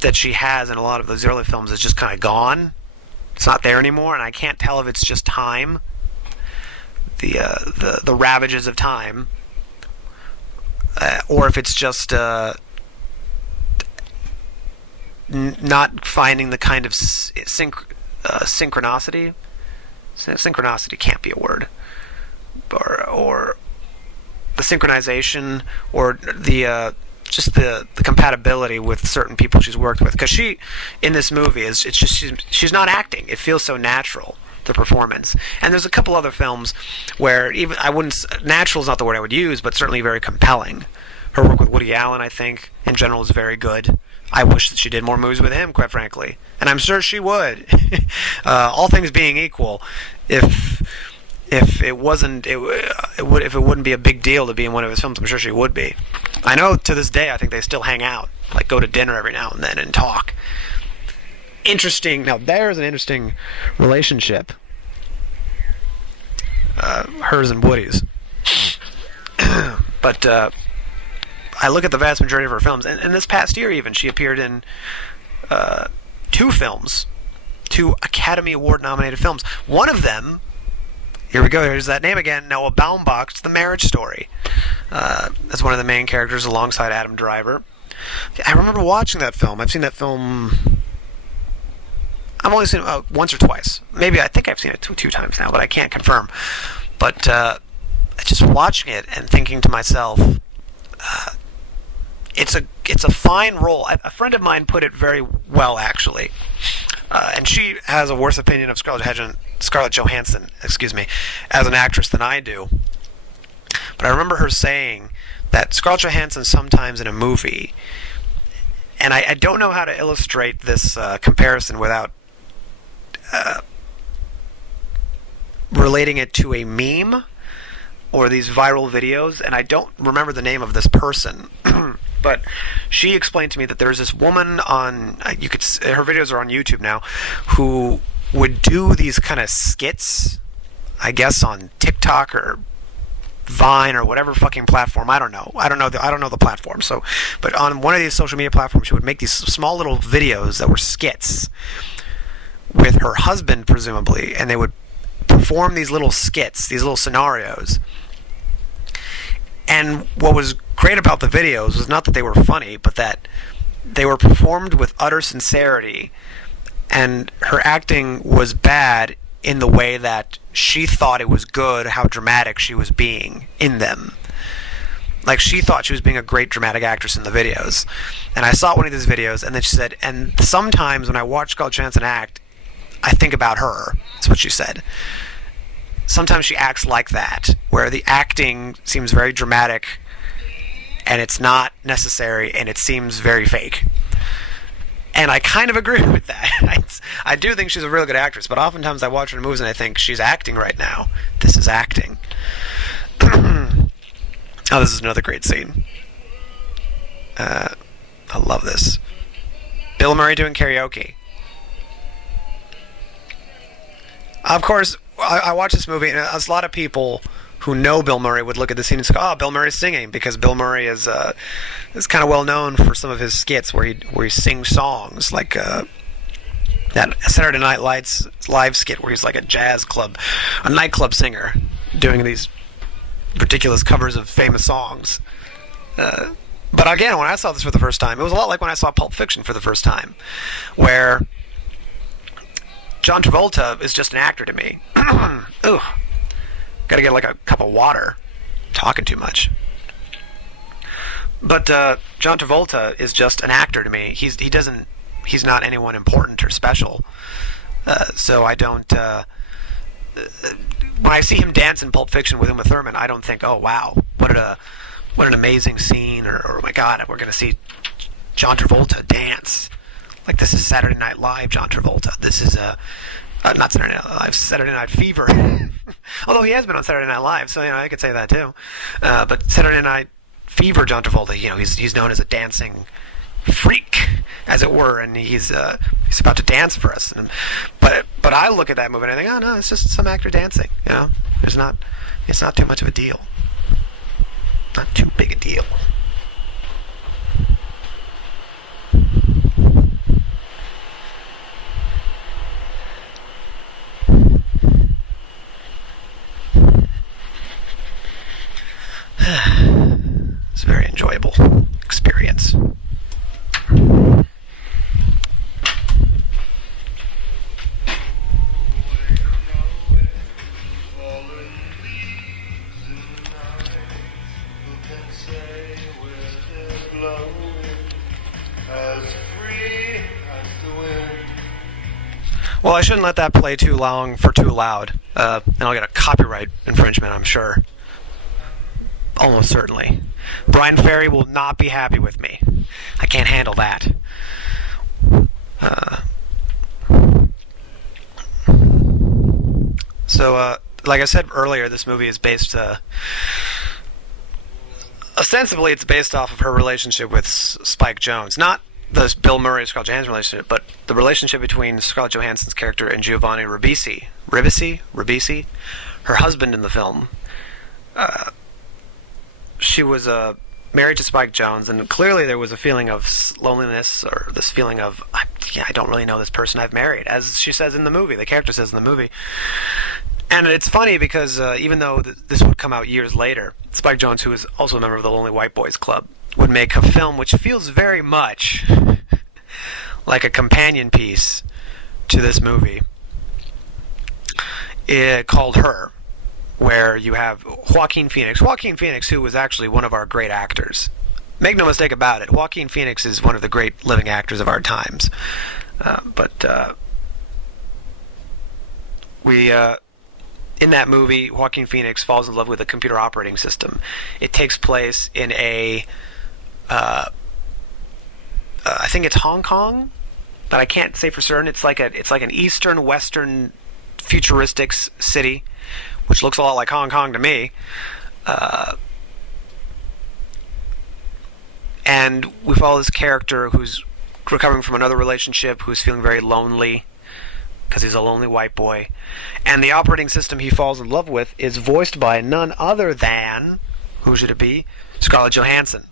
that she has in a lot of those early films is just kind of gone. It's not there anymore, and I can't tell if it's just time, the ravages of time, or if it's just not finding the kind of synchronicity. Synchronicity can't be a word, or the synchronization, or the just the compatibility with certain people she's worked with. Because she, in this movie, she's not acting. It feels so natural, the performance. And there's a couple other films where even natural is not the word I would use, but certainly very compelling. Her work with Woody Allen, I think, in general, is very good. I wish that she did more movies with him, quite frankly, and I'm sure she would. All things being equal, if it wasn't, if it wouldn't be a big deal to be in one of his films, I'm sure she would be. I know to this day, I think they still hang out, like go to dinner every now and then and talk. Interesting. Now there's an interesting relationship, hers and Woody's. But I look at the vast majority of her films, and this past year even, she appeared in 2 films, 2 Academy Award nominated films. One of them, here we go, here's that name again, Noah Baumbach's The Marriage Story, as one of the main characters alongside Adam Driver. I remember watching that film. I've seen that film, I've only seen it once or twice. Maybe, I think I've seen it two times now, but I can't confirm. But just watching it and thinking to myself, it's a fine role. A friend of mine put it very well, actually, and she has a worse opinion of Scarlett Johansson, as an actress than I do. But I remember her saying that Scarlett Johansson sometimes in a movie, and I don't know how to illustrate this comparison without relating it to a meme or these viral videos, and I don't remember the name of this person. But she explained to me that there's this woman on, her videos are on YouTube now, who would do these kind of skits, I guess on TikTok or Vine or whatever fucking platform. I don't know the platform. So, but on one of these social media platforms, she would make these small little videos that were skits with her husband, presumably, and they would perform these little skits, these little scenarios. And what was great about the videos was not that they were funny, but that they were performed with utter sincerity, and her acting was bad in the way that she thought it was good how dramatic she was being in them. Like, she thought she was being a great dramatic actress in the videos. And I saw one of these videos, and then she said, and sometimes when I watch Scarlett Johansson act, I think about her. That's what she said. Sometimes she acts like that, where the acting seems very dramatic, and it's not necessary, and it seems very fake. And I kind of agree with that. I do think she's a really good actress, but oftentimes I watch her in movies and I think, she's acting right now. This is acting. Oh, this is another great scene. I love this. Bill Murray doing karaoke. Of course, I watched this movie, and a lot of people who know Bill Murray would look at the scene and say, "Oh, Bill Murray's singing," because Bill Murray is kind of well known for some of his skits where he sings songs, like that Saturday Night Lights live skit where he's like a nightclub singer, doing these ridiculous covers of famous songs. But again, when I saw this for the first time, it was a lot like when I saw Pulp Fiction for the first time, where John Travolta is just an actor to me. Ugh. Got to get like a cup of water. Talking too much. But John Travolta is just an actor to me. He's not anyone important or special. So I don't. When I see him dance in Pulp Fiction with Uma Thurman, I don't think, oh wow, what an amazing scene, or oh my God, we're going to see John Travolta dance. Like, this is Saturday Night Live, John Travolta. This is not Saturday Night Live, Saturday Night Fever. Although he has been on Saturday Night Live, so I could say that too. But Saturday Night Fever, John Travolta, he's known as a dancing freak, as it were, and he's about to dance for us. But I look at that movie and I think, oh no, it's just some actor dancing. It's not too much of a deal. Not too big a deal. It's a very enjoyable experience. Well, I shouldn't let that play too long for too loud, and I'll get a copyright infringement, I'm sure. Almost certainly. Brian Ferry will not be happy with me. I can't handle that. So, like I said earlier, this movie is based... ostensibly, it's based off of her relationship with Spike Jonze. Not the Bill Murray Scarlett Johansson relationship, but the relationship between Scarlett Johansson's character and Giovanni Ribisi, her husband in the film. She was married to Spike Jonze, and clearly there was a feeling of loneliness, or this feeling of, I don't really know this person I've married, as she says in the movie, the character says in the movie. And it's funny because even though this would come out years later, Spike Jonze, who is also a member of the Lonely White Boys Club, would make a film which feels very much like a companion piece to this movie, called Her, where you have Joaquin Phoenix, who was actually one of our great actors. Make no mistake about it, Joaquin Phoenix is one of the great living actors of our times. In that movie, Joaquin Phoenix falls in love with a computer operating system. It takes place in I think it's Hong Kong, but I can't say for certain. It's like an eastern western futuristic city, which looks a lot like Hong Kong to me. And we follow this character who's recovering from another relationship, who's feeling very lonely because he's a lonely white boy. And the operating system he falls in love with is voiced by none other than, who should it be? Scarlett Johansson.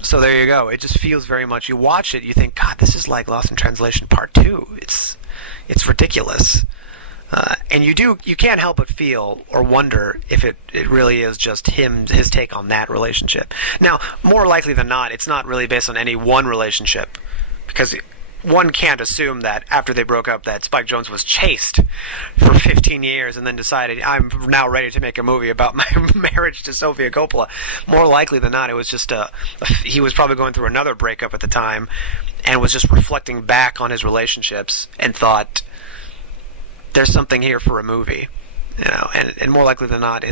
So there you go. It just feels very much, you watch it, you think, God, this is like Lost in Translation Part 2. It's ridiculous. And you can't help but feel or wonder if it really is just his take on that relationship. Now, more likely than not, it's not really based on any one relationship, because one can't assume that after they broke up that Spike Jonze was chaste for 15 years and then decided, I'm now ready to make a movie about my marriage to Sofia Coppola. More likely than not, it was just he was probably going through another breakup at the time and was just reflecting back on his relationships and thought, there's something here for a movie. And more likely than not,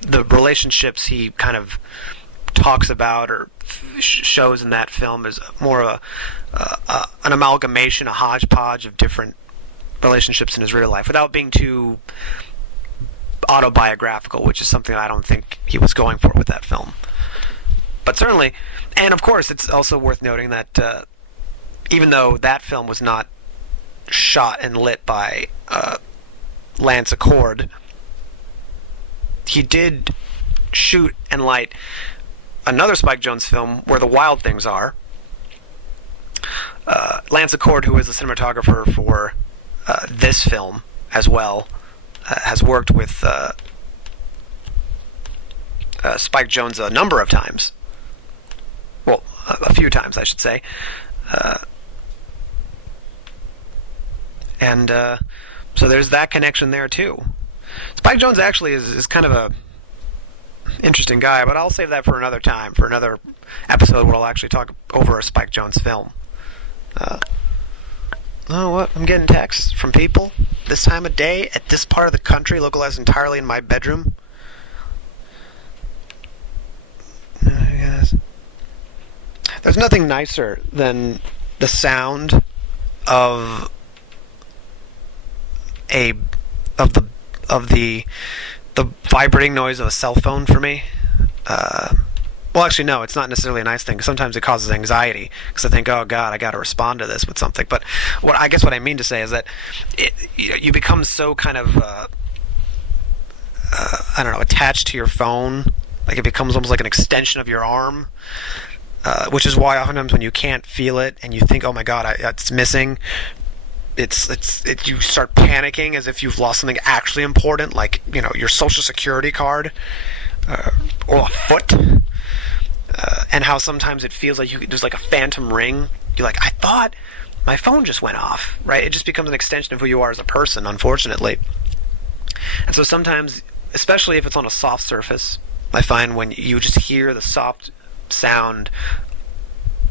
the relationships he kind of talks about or shows in that film is more of an amalgamation, a hodgepodge of different relationships in his real life, without being too autobiographical, which is something I don't think he was going for with that film. But certainly, and of course, it's also worth noting that even though that film was not shot and lit by Lance Accord, he did shoot and light another Spike Jonze film, Where the Wild Things Are. Lance Accord, who is the cinematographer for this film as well, has worked with Spike Jonze a number of times. Well, a few times, I should say. And So there's that connection there too. Spike Jonze actually is kind of a interesting guy, but I'll save that for another time, for another episode where I'll actually talk over a Spike Jonze film. Oh, what? I'm getting texts from people this time of day at this part of the country, localized entirely in my bedroom. Yes. There's nothing nicer than the sound of the vibrating noise of a cell phone for me. Well, actually, no, it's not necessarily a nice thing. Sometimes it causes anxiety because I think, oh God, I got to respond to this with something. But what I mean to say is that you become so kind of I don't know, attached to your phone. Like it becomes almost like an extension of your arm, which is why oftentimes when you can't feel it and you think, oh my God, it's missing. You start panicking as if you've lost something actually important, like your social security card or a foot. And how sometimes it feels like there's like a phantom ring. You're like, I thought my phone just went off, right? It just becomes an extension of who you are as a person, unfortunately. And so sometimes, especially if it's on a soft surface, I find when you just hear the soft sound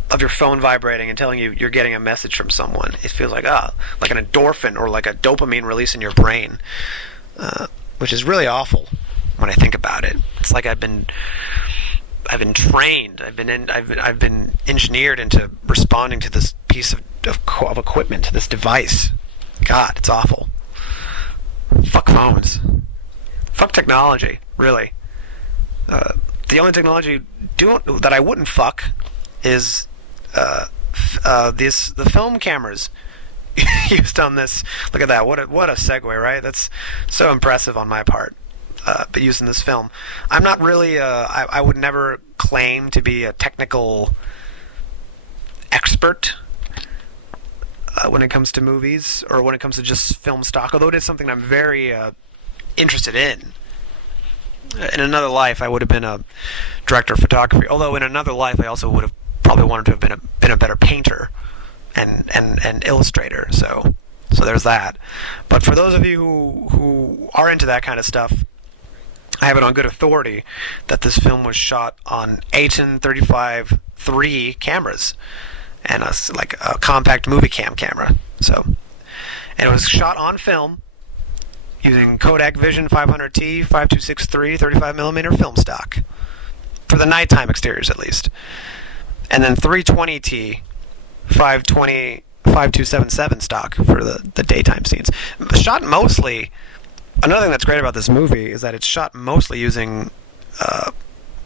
of your phone vibrating and telling you you're getting a message from someone, it feels like like an endorphin or like a dopamine release in your brain, which is really awful when I think about it. It's like I've been trained. I've been engineered into responding to this piece of equipment, to this device. God, it's awful. Fuck phones. Fuck technology. Really. The only technology that I wouldn't fuck is the film cameras used on this. Look at that. What a segue, right? That's so impressive on my part. But using this film, I'm not really. I would never claim to be a technical expert when it comes to movies or when it comes to just film stock. Although it is something I'm very interested in. In another life, I would have been a director of photography. Although in another life, I also would have probably wanted to have been a better painter and illustrator. So there's that. But for those of you who are into that kind of stuff, I have it on good authority that this film was shot on ATEN 35-3 cameras and a compact movie camera. And it was shot on film using Kodak Vision 500T 5263 35mm film stock for the nighttime exteriors at least, and then 320T 5277 stock for the daytime scenes. Shot mostly. Another thing that's great about this movie is that it's shot mostly using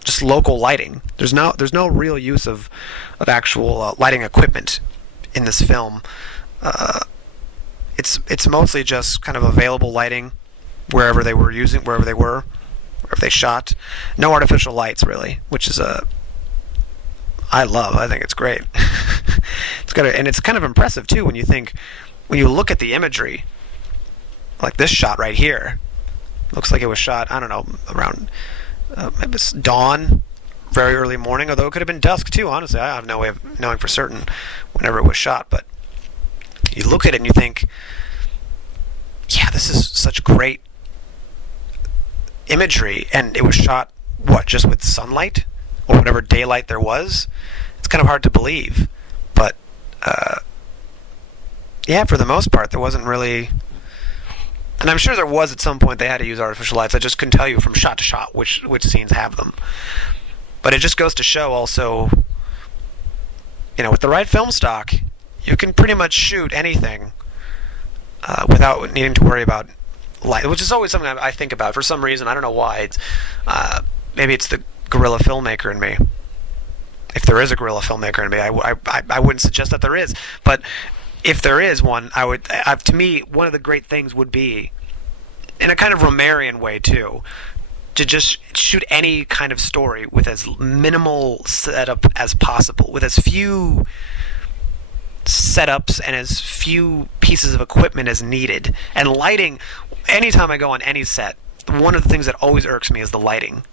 just local lighting. There's no real use of actual lighting equipment in this film. It's mostly just kind of available lighting wherever they were, or if they shot. No artificial lights really, which is I think it's great. And it's kind of impressive too when you look at the imagery. Like this shot right here, looks like it was shot, I don't know, around maybe it's dawn, very early morning, although it could have been dusk too, honestly. I have no way of knowing for certain whenever it was shot, but you look at it and you think, yeah, this is such great imagery, and it was shot, just with sunlight, or whatever daylight there was? It's kind of hard to believe, but yeah, for the most part, there wasn't really... And I'm sure there was at some point they had to use artificial lights. I just couldn't tell you from shot to shot which scenes have them. But it just goes to show also, with the right film stock, you can pretty much shoot anything without needing to worry about light, which is always something I think about for some reason. I don't know why. Maybe it's the guerrilla filmmaker in me. If there is a guerrilla filmmaker in me, I wouldn't suggest that there is, but if there is one, to me, one of the great things would be, in a kind of Romerian way too, to just shoot any kind of story with as minimal setup as possible, with as few setups and as few pieces of equipment as needed. And lighting, anytime I go on any set, one of the things that always irks me is the lighting.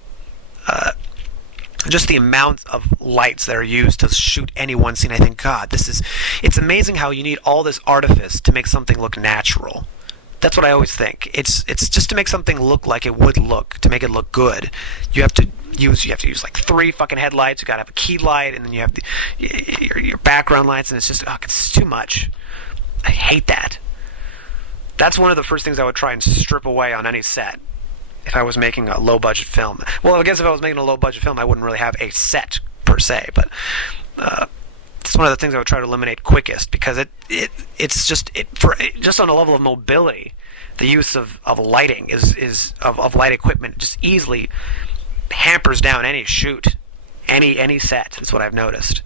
Just the amount of lights that are used to shoot any one scene. I think, God, it's amazing how you need all this artifice to make something look natural. That's what I always think. It's just to make something look like it would look, to make it look good. You have to use like three fucking headlights. You got to have a key light, and then you have your background lights, and it's just it's too much. I hate that. That's one of the first things I would try and strip away on any set if I was making a low budget film. Well, I guess if I was making a low budget film, I wouldn't really have a set per se, but it's one of the things I would try to eliminate quickest, because it's just on a level of mobility, the use of lighting of light equipment just easily hampers down any shoot, any set. That's what I've noticed.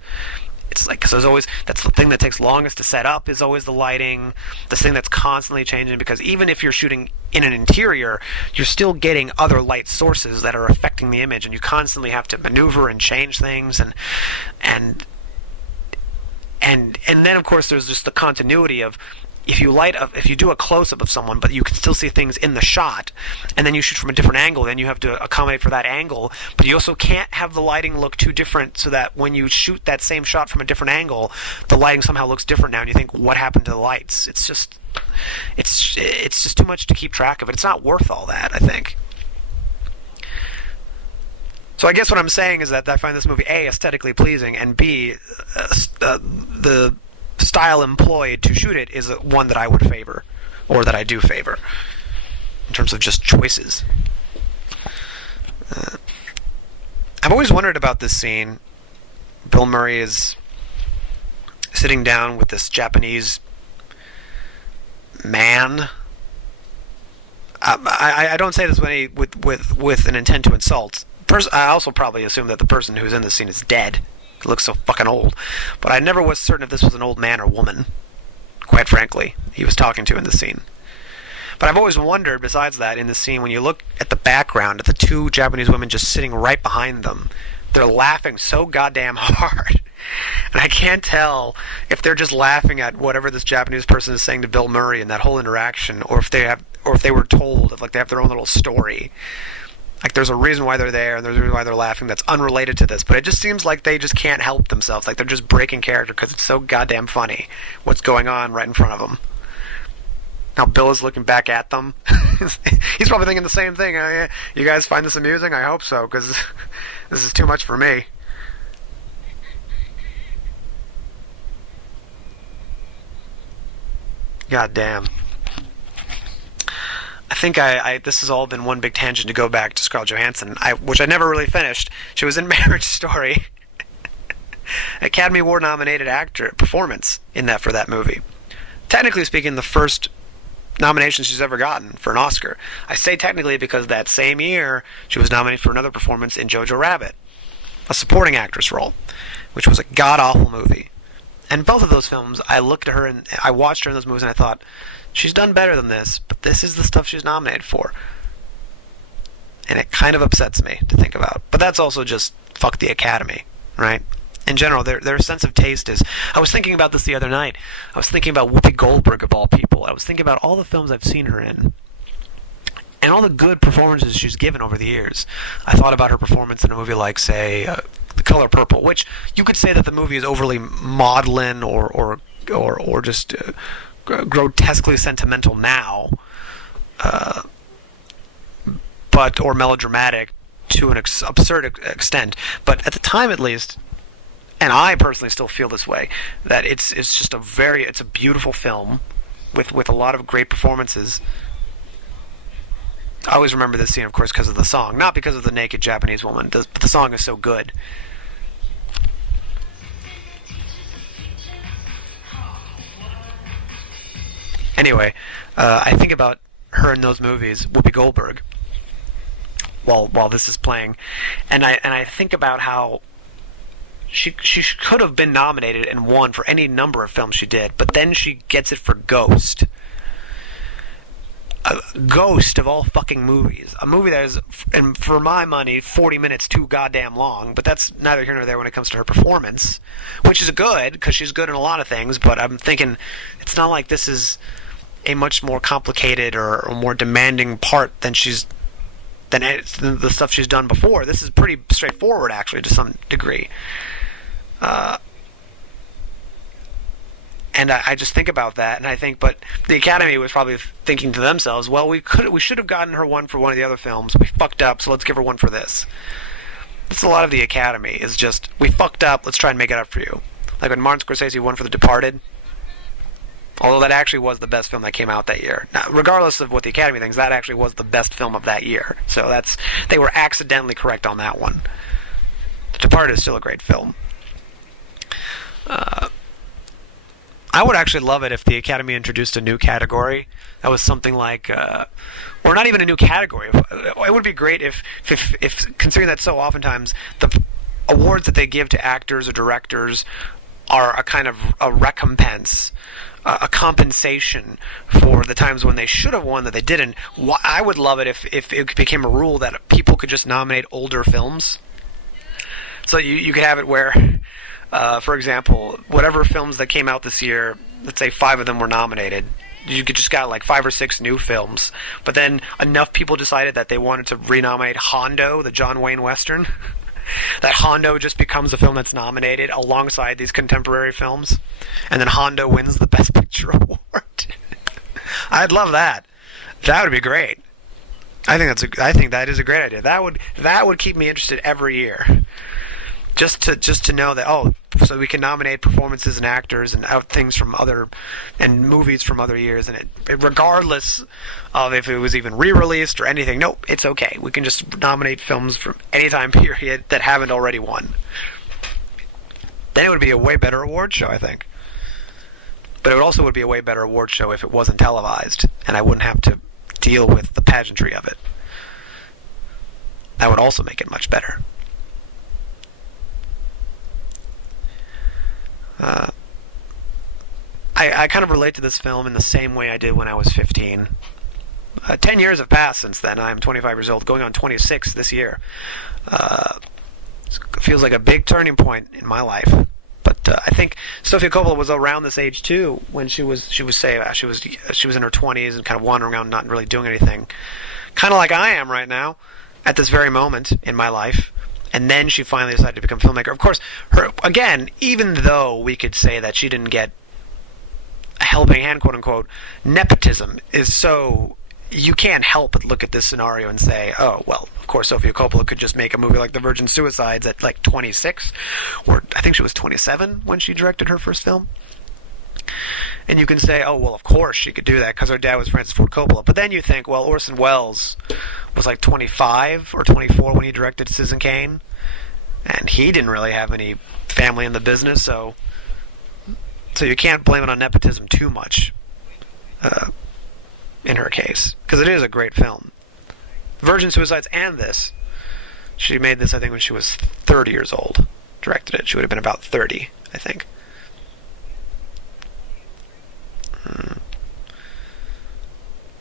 It's like, because that's the thing that takes longest to set up, is always the lighting, this thing that's constantly changing, because even if you're shooting in an interior, you're still getting other light sources that are affecting the image, and you constantly have to maneuver and change things, and then of course there's just the continuity of, if you do a close-up of someone, but you can still see things in the shot, and then you shoot from a different angle, then you have to accommodate for that angle, but you also can't have the lighting look too different, so that when you shoot that same shot from a different angle, the lighting somehow looks different now, and you think, what happened to the lights? It's just too much to keep track of it. It's not worth all that, I think. So I guess what I'm saying is that I find this movie, A, aesthetically pleasing, and B, the style employed to shoot it is one that I would favor, or that I do favor, in terms of just choices. I've always wondered about this scene. Bill Murray is sitting down with this Japanese man. I don't say this with an intent to insult. I also probably assume that the person who's in this scene is dead. He looks so fucking old. But I never was certain if this was an old man or woman, quite frankly, he was talking to in the scene. But I've always wondered, besides that, in the scene, when you look at the background, at the two Japanese women just sitting right behind them, they're laughing so goddamn hard. And I can't tell if they're just laughing at whatever this Japanese person is saying to Bill Murray in that whole interaction, or if they were told, if like they have their own little story. Like, there's a reason why they're there, and there's a reason why they're laughing that's unrelated to this. But it just seems like they just can't help themselves. Like, they're just breaking character because it's so goddamn funny what's going on right in front of them. Now Bill is looking back at them. He's probably thinking the same thing. You guys find this amusing? I hope so, because this is too much for me. God damn. I think this has all been one big tangent to go back to Scarlett Johansson, which I never really finished. She was in Marriage Story. Academy Award nominated performance for that movie. Technically speaking, the first nomination she's ever gotten for an Oscar. I say technically because that same year she was nominated for another performance in Jojo Rabbit, a supporting actress role, which was a god-awful movie. And both of those films, I looked at her and I watched her in those movies and I thought, she's done better than this, but this is the stuff she's nominated for. And it kind of upsets me to think about. But that's also just fuck the Academy, right? In general, their sense of taste is... I was thinking about this the other night. I was thinking about Whoopi Goldberg, of all people. I was thinking about all the films I've seen her in, and all the good performances she's given over the years. I thought about her performance in a movie like, say, The Color Purple, which you could say that the movie is overly maudlin or just grotesquely sentimental now, or melodramatic to an absurd extent. But at the time, at least, and I personally still feel this way, that it's just it's a beautiful film with a lot of great performances. I always remember this scene, of course, because of the song, not because of the naked Japanese woman. But the song is so good. Anyway, I think about her in those movies, Whoopi Goldberg, while this is playing, and I think about how she could have been nominated and won for any number of films she did, but then she gets it for Ghost. A Ghost of all fucking movies. A movie that is, and for my money, 40 minutes too goddamn long, but that's neither here nor there when it comes to her performance, which is good, because she's good in a lot of things, but I'm thinking, it's not like this is a much more complicated or more demanding part than the stuff she's done before. This is pretty straightforward, actually, to some degree. And I just think about that, and I think, but the Academy was probably thinking to themselves, well, we should have gotten her one for one of the other films. We fucked up, so let's give her one for this. That's a lot of the Academy, is just, we fucked up, let's try and make it up for you. Like when Martin Scorsese won for The Departed, although that actually was the best film that came out that year. Now, regardless of what the Academy thinks, that actually was the best film of that year. So they were accidentally correct on that one. The Departed is still a great film. I would actually love it if the Academy introduced a new category that was something like, or not even a new category. It would be great if considering that so oftentimes the awards that they give to actors or directors are a kind of a recompense, a compensation for the times when they should have won that they didn't. I would love it if it became a rule that people could just nominate older films. So you could have it where, for example, whatever films that came out this year, let's say 5 of them were nominated. You could just got like 5 or 6 new films, but then enough people decided that they wanted to renominate Hondo, the John Wayne Western, that Hondo just becomes a film that's nominated alongside these contemporary films, and then Hondo wins the Best Picture award. I'd love that. That would be great. I think that is a great idea. That would keep me interested every year. Just to know that, so we can nominate performances and actors and things from other and movies from other years, and regardless of if it was even re-released or anything. Nope, it's okay. We can just nominate films from any time period that haven't already won. Then it would be a way better award show, I think. But it also would be a way better award show if it wasn't televised, and I wouldn't have to deal with the pageantry of it. That would also make it much better. I kind of relate to this film in the same way I did when I was 15. 10 years have passed since then. I'm 25 years old, going on 26 this year. It feels like a big turning point in my life. But I think Sofia Coppola was around this age too when she was in her 20s and kind of wandering around, not really doing anything, kind of like I am right now at this very moment in my life. And then she finally decided to become a filmmaker. Of course, even though we could say that she didn't get a helping hand, quote unquote, nepotism is so, you can't help but look at this scenario and say, oh, well, of course Sofia Coppola could just make a movie like The Virgin Suicides at like 26, or I think she was 27 when she directed her first film. And you can say, oh, well, of course she could do that because her dad was Francis Ford Coppola. But then you think, well, Orson Welles was like 25 or 24 when he directed Citizen Kane, and he didn't really have any family in the business, so you can't blame it on nepotism too much in her case, because it is a great film. Virgin Suicides and this, she made this, I think, when she was 30 years old. Directed it. She would have been about 30, I think.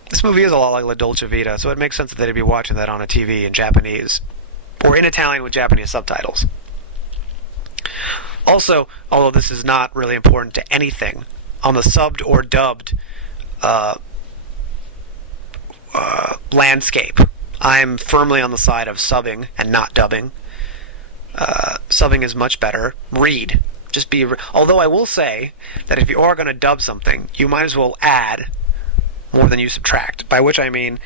This movie is a lot like La Dolce Vita, so it makes sense that they'd be watching that on a TV in Japanese, or in Italian with Japanese subtitles. Also, although this is not really important to anything, on the subbed or dubbed landscape, I'm firmly on the side of subbing and not dubbing. Subbing is much better. Read. Although I will say that if you are going to dub something, you might as well add more than you subtract. By which I mean,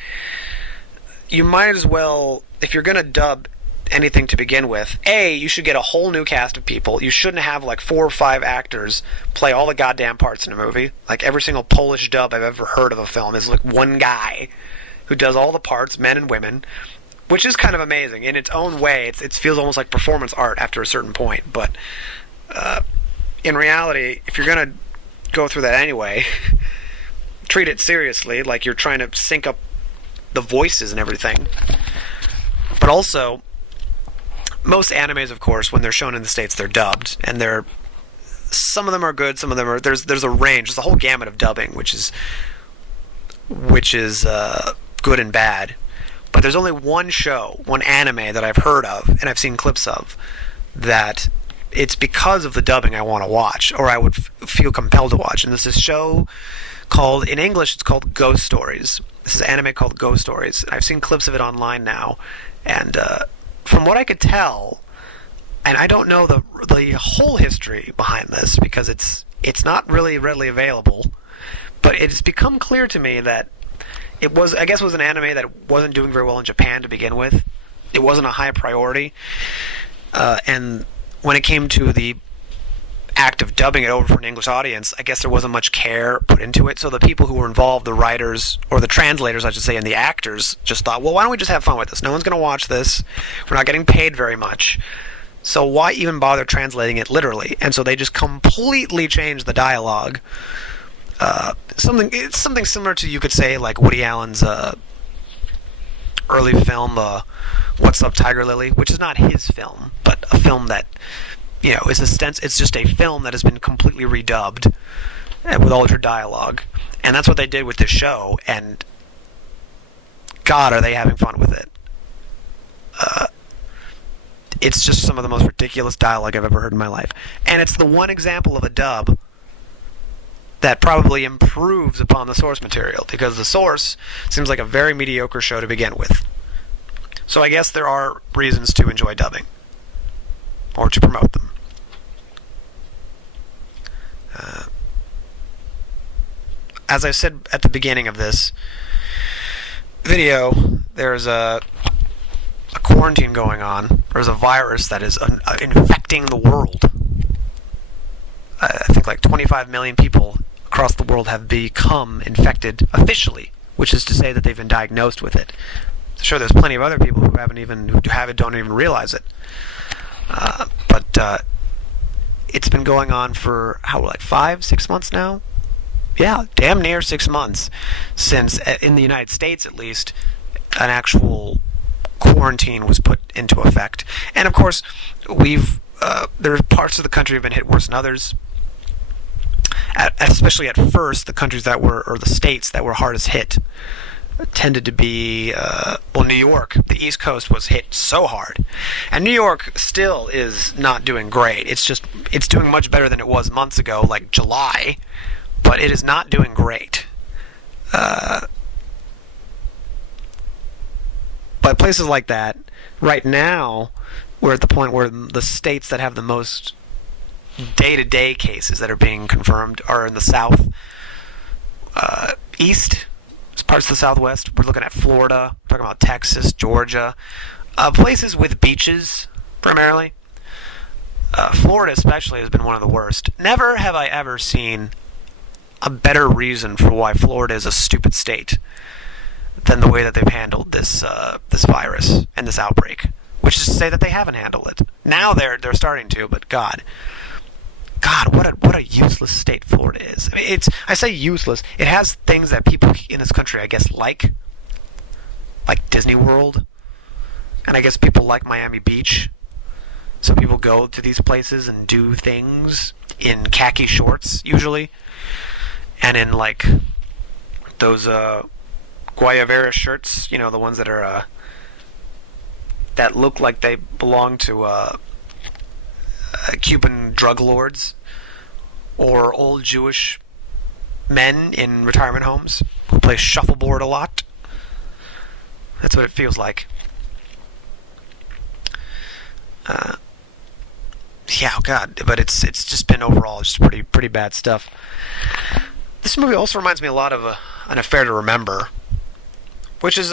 you might as well, if you're going to dub anything to begin with, you should get a whole new cast of people. You shouldn't have like 4 or 5 actors play all the goddamn parts in a movie. Like every single Polish dub I've ever heard of a film is like one guy who does all the parts, men and women, which is kind of amazing in its own way. It feels almost like performance art after a certain point, but in reality, if you're going to go through that anyway, treat it seriously, like you're trying to sync up the voices and everything. But also, most animes, of course, when they're shown in the States, they're dubbed, and some of them are good, some of them are, there's a range, there's a whole gamut of dubbing, which is good and bad. But there's only one anime that I've heard of, and I've seen clips of, that it's because of the dubbing I want to watch, or I would feel compelled to watch. And this is a show called, in English, it's called Ghost Stories. This is an anime called Ghost Stories. I've seen clips of it online now, and from what I could tell, and I don't know the whole history behind this, because it's It's not really readily available, but it's become clear to me that I guess it was an anime that wasn't doing very well in Japan to begin with. It wasn't a high priority, and when it came to the act of dubbing it over for an English audience, I guess there wasn't much care put into it. So the people who were involved, the writers, or the translators, I should say, and the actors, just thought, well, why don't we just have fun with this? No one's going to watch this. We're not getting paid very much. So why even bother translating it literally? And so they just completely changed the dialogue. It's something similar to, you could say, like Woody Allen's early film, What's Up, Tiger Lily, which is not his film, but a film that, it's just a film that has been completely redubbed with altered dialogue. And that's what they did with this show, and God, are they having fun with it. It's just some of the most ridiculous dialogue I've ever heard in my life. And it's the one example of a dub that probably improves upon the source material, because the source seems like a very mediocre show to begin with. So I guess there are reasons to enjoy dubbing, or to promote them. As I said at the beginning of this video, there's a quarantine going on. There's a virus that is infecting the world. I think like 25 million people across the world have become infected officially, which is to say that they've been diagnosed with it. Sure, there's plenty of other people who don't even realize it. But it's been going on for 5-6 months now. Yeah, damn near 6 months since, in the United States at least, an actual quarantine was put into effect. And of course, there are parts of the country have been hit worse than others. Especially at first, the states that were hardest hit tended to be, New York. The East Coast was hit so hard. And New York still is not doing great. It's doing much better than it was months ago, like July, but it is not doing great. But places like that, right now, we're at the point where the states that have the most day-to-day cases that are being confirmed are in the south, east, parts of the southwest. We're looking at Florida, we're talking about Texas, Georgia, places with beaches, primarily. Florida especially has been one of the worst. Never have I ever seen a better reason for why Florida is a stupid state than the way that they've handled this virus and this outbreak, which is to say that they haven't handled it. Now they're starting to, but God, what a useless state Florida is. I mean, I say useless. It has things that people in this country, I guess, like Disney World, and I guess people like Miami Beach. So people go to these places and do things in khaki shorts, usually, and in like those Guayavera shirts, the ones that are that look like they belong to Cuban drug lords or old Jewish men in retirement homes who play shuffleboard a lot. That's what it feels like. Yeah, oh God, but it's just been overall just pretty bad stuff. This movie also reminds me a lot of An Affair to Remember, which is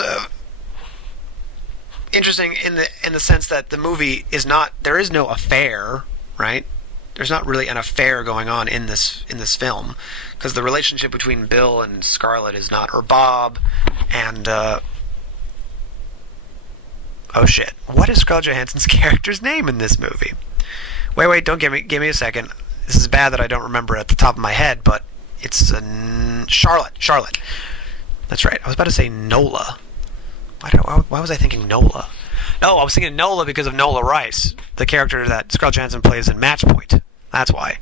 interesting in the sense that the movie there is no affair, right? There's not really an affair going on in this film, because the relationship between Bill and Scarlett is not, or Bob, and oh shit, what is Scarlett Johansson's character's name in this movie? Wait, don't give me a second. This is bad that I don't remember it at the top of my head, but it's Charlotte. That's right. I was about to say Nola. Why was I thinking Nola? No, I was thinking Nola because of Nola Rice, the character that Scarlett Johansson plays in Match Point. That's why.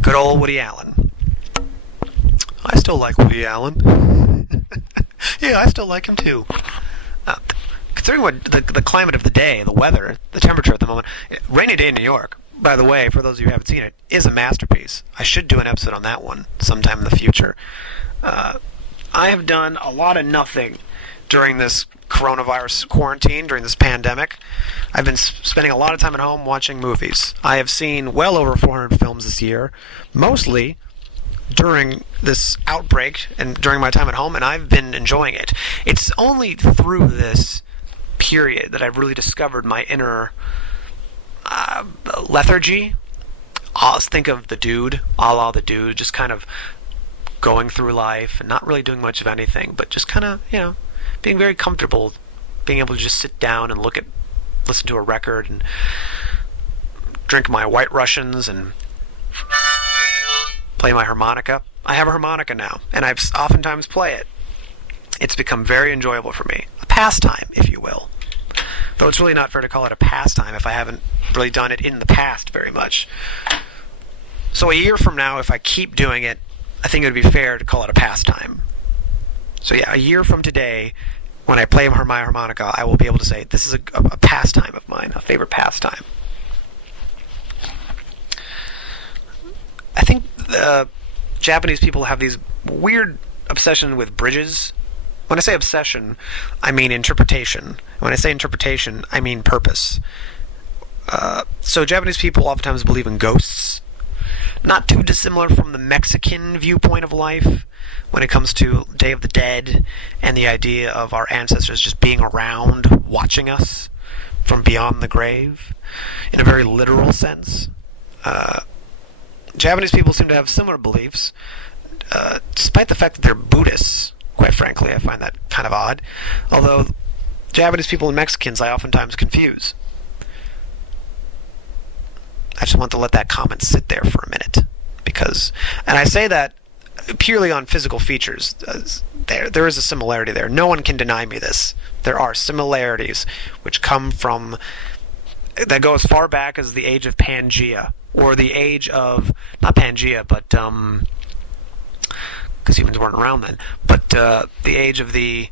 Good old Woody Allen. I still like Woody Allen. Yeah, I still like him too. Considering what the climate of the day, the weather, the temperature at the moment, rainy day in New York, by the way, for those of you who haven't seen it, is a masterpiece. I should do an episode on that one sometime in the future. I have done a lot of nothing during this coronavirus quarantine, during this pandemic, I've been spending a lot of time at home watching movies. I have seen well over 400 films this year, mostly during this outbreak and during my time at home, and I've been enjoying it. It's only through this period that I've really discovered my inner lethargy. I'll think of the dude, a la the dude, just kind of going through life and not really doing much of anything, but just kind of, being very comfortable, being able to just sit down and listen to a record and drink my White Russians and play my harmonica. I have a harmonica now, and I oftentimes play it. It's become very enjoyable for me. A pastime, if you will. Though it's really not fair to call it a pastime if I haven't really done it in the past very much. So a year from now, if I keep doing it, I think it would be fair to call it a pastime. So yeah, a year from today, when I play my harmonica, I will be able to say, this is a pastime of mine, a favorite pastime. I think Japanese people have these weird obsession with bridges. When I say obsession, I mean interpretation. When I say interpretation, I mean purpose. So Japanese people oftentimes believe in ghosts. Not too dissimilar from the Mexican viewpoint of life when it comes to Day of the Dead and the idea of our ancestors just being around, watching us from beyond the grave, in a very literal sense. Japanese people seem to have similar beliefs, despite the fact that they're Buddhists. Quite frankly, I find that kind of odd. Although Japanese people and Mexicans I oftentimes confuse. I just want to let that comment sit there for a minute. And I say that purely on physical features. There is a similarity there. No one can deny me this. There are similarities which come from, that go as far back as the age of Pangea, or the age of, not Pangea, but, because humans weren't around then, but the age of the,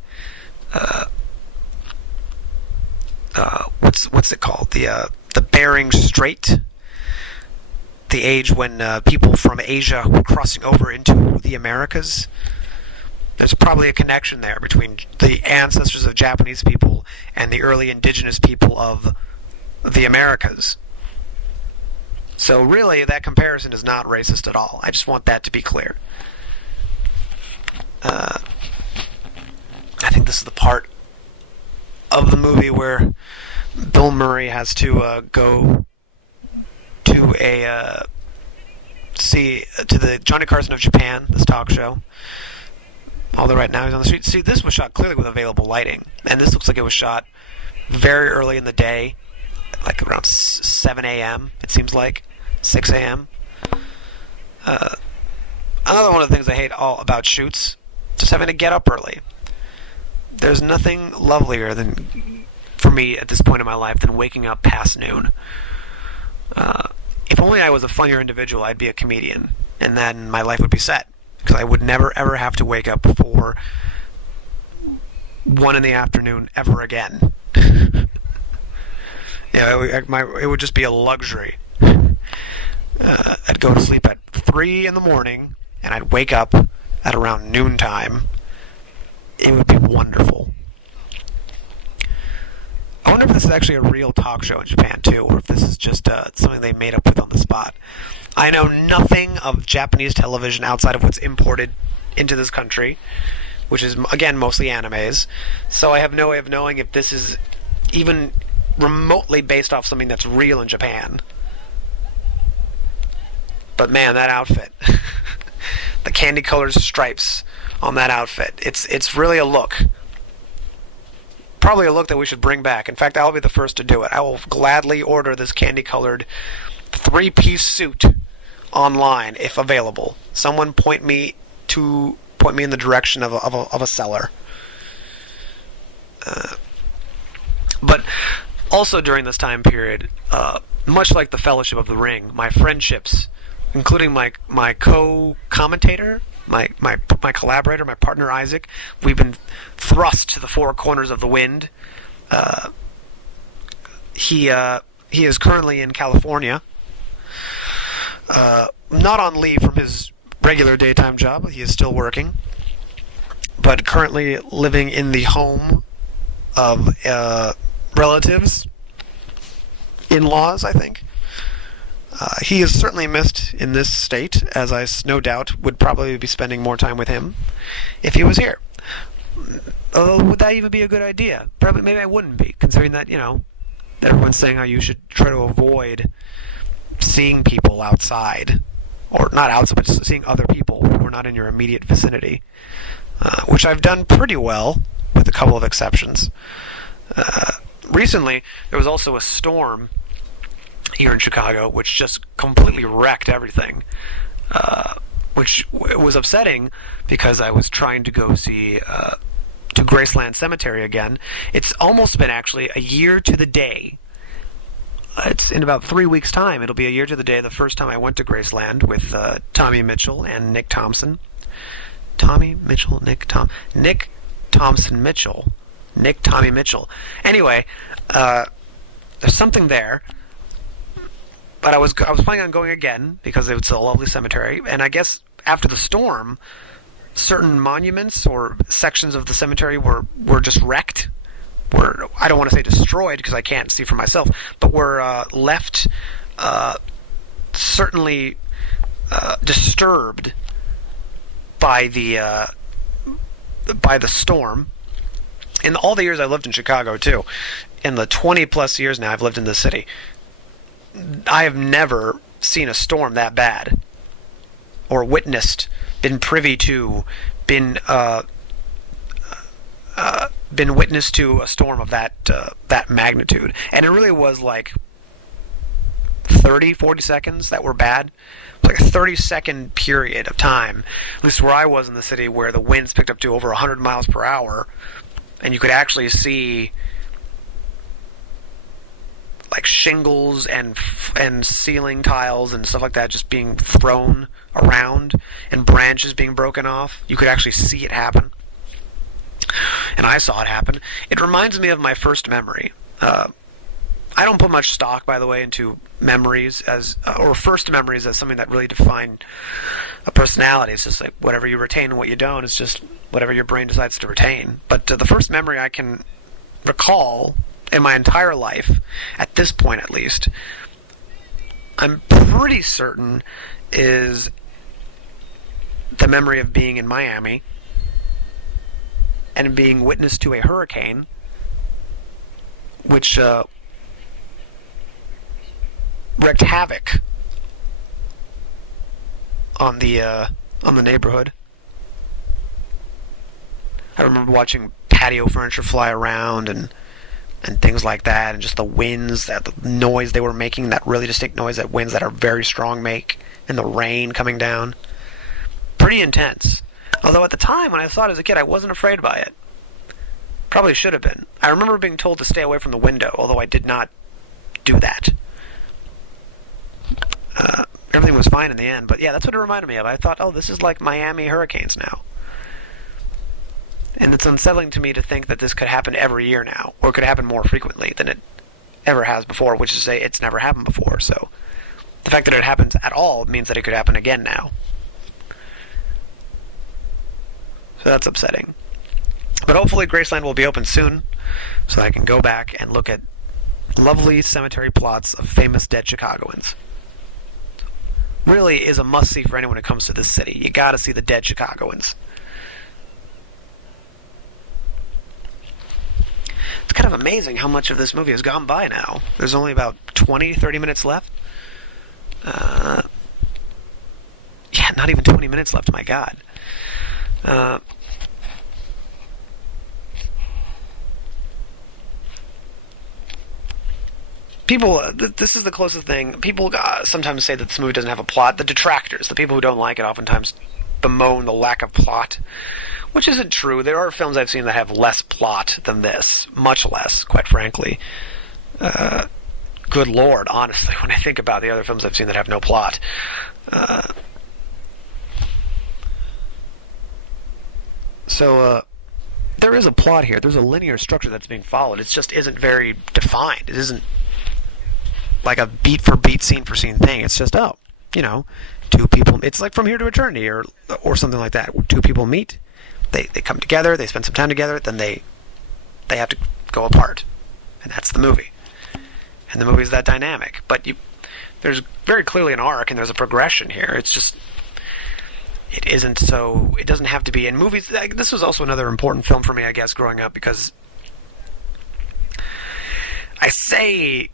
what's it called? The Bering Strait. The age when people from Asia were crossing over into the Americas. There's probably a connection there between the ancestors of Japanese people and the early indigenous people of the Americas. So really, that comparison is not racist at all. I just want that to be clear. I think this is the part of the movie where Bill Murray has to go to the Johnny Carson of Japan, this talk show. Although right now he's on the street. See, this was shot clearly with available lighting, and this looks like it was shot very early in the day, like around 7 a.m., it seems like, 6 a.m. Another one of the things I hate all about shoots, just having to get up early. There's nothing lovelier than, for me at this point in my life, than waking up past noon. If only I was a funnier individual, I'd be a comedian, and then my life would be set, because I would never ever have to wake up before 1 in the afternoon ever again. It would just be a luxury. I'd go to sleep at 3 in the morning, and I'd wake up at around noontime. It would be wonderful. I wonder if this is actually a real talk show in Japan, too, or if this is just something they made up with on the spot. I know nothing of Japanese television outside of what's imported into this country, which is, again, mostly animes, so I have no way of knowing if this is even remotely based off something that's real in Japan. But man, that outfit. The candy-colored stripes on that outfit. It's really a look. Probably a look that we should bring back. In fact, I'll be the first to do it. I will gladly order this candy-colored 3-piece suit online if available. Someone point me in the direction of a seller. But also during this time period, much like the Fellowship of the Ring, my friendships, including my co-commentator, my collaborator, my partner Isaac, we've been thrust to the four corners of the wind. He is currently in California, not on leave from his regular daytime job. He is still working, but currently living in the home of relatives, in-laws, I think. He is certainly missed in this state, as I no doubt would probably be spending more time with him if he was here. Although, would that even be a good idea? Probably, maybe I wouldn't be, considering that, that everyone's saying how you should try to avoid seeing people outside. Or not outside, but seeing other people who are not in your immediate vicinity. Which I've done pretty well, with a couple of exceptions. Recently, there was also a storm here in Chicago, which just completely wrecked everything. Which was upsetting because I was trying to go see to Graceland Cemetery again. It's almost been actually a year to the day. It's in about 3 weeks' time. It'll be a year to the day the first time I went to Graceland with Tommy Mitchell and Nick Thompson. Tommy Mitchell, Nick Thompson Mitchell. Nick Tommy Mitchell. Anyway, there's something there. But I was planning on going again because it's a lovely cemetery, and I guess after the storm, certain monuments or sections of the cemetery were just wrecked. I don't want to say destroyed because I can't see for myself, but were left certainly disturbed by the storm. In all the years I lived in Chicago too, in the 20 plus years now I've lived in this city, I have never seen a storm that bad, or witnessed, been privy to, been witness to a storm of that magnitude. And it really was like 40 seconds that were bad. It was like a 30-second period of time, at least where I was in the city, where the winds picked up to over 100 miles per hour, and you could actually see like shingles and ceiling tiles and stuff like that just being thrown around, and branches being broken off. You could actually see it happen. And I saw it happen. It reminds me of my first memory. I don't put much stock, by the way, into memories or first memories as something that really define a personality. It's just like whatever you retain and what you don't. It's just whatever your brain decides to retain. But the first memory I can recall in my entire life, at this point at least, I'm pretty certain is the memory of being in Miami and being witness to a hurricane which wreaked havoc on the neighborhood. I remember watching patio furniture fly around and things like that, and just the winds, the noise they were making, that really distinct noise that winds that are very strong make, and the rain coming down. Pretty intense. Although at the time, when I saw it as a kid, I wasn't afraid by it. Probably should have been. I remember being told to stay away from the window, although I did not do that. Everything was fine in the end, but yeah, that's what it reminded me of. I thought, oh, this is like Miami hurricanes now. And it's unsettling to me to think that this could happen every year now, or could happen more frequently than it ever has before, which is to say it's never happened before. So the fact that it happens at all means that it could happen again now. So that's upsetting. But hopefully Graceland will be open soon, so I can go back and look at lovely cemetery plots of famous dead Chicagoans. Really is a must-see for anyone who comes to this city. You gotta see the dead Chicagoans. It's kind of amazing how much of this movie has gone by now. There's only about 20-30 minutes left. Yeah, not even 20 minutes left, my God. People, this is the closest thing. People sometimes say that this movie doesn't have a plot. The detractors, the people who don't like it, oftentimes bemoan the lack of plot, which isn't true. There are films I've seen that have less plot than this. Much less, quite frankly. Good Lord, honestly, when I think about the other films I've seen that have no plot. So, there is a plot here. There's a linear structure that's being followed. It just isn't very defined. It isn't like a beat for beat, scene for scene thing. It's just, two people. It's like From Here to Eternity or something like that. Two people meet, they come together, they spend some time together, then they have to go apart, and that's the movie. And the movie is that dynamic. But there's very clearly an arc, and there's a progression here. It's just, it isn't so, it doesn't have to be. In movies, this was also another important film for me, I guess, growing up, because I say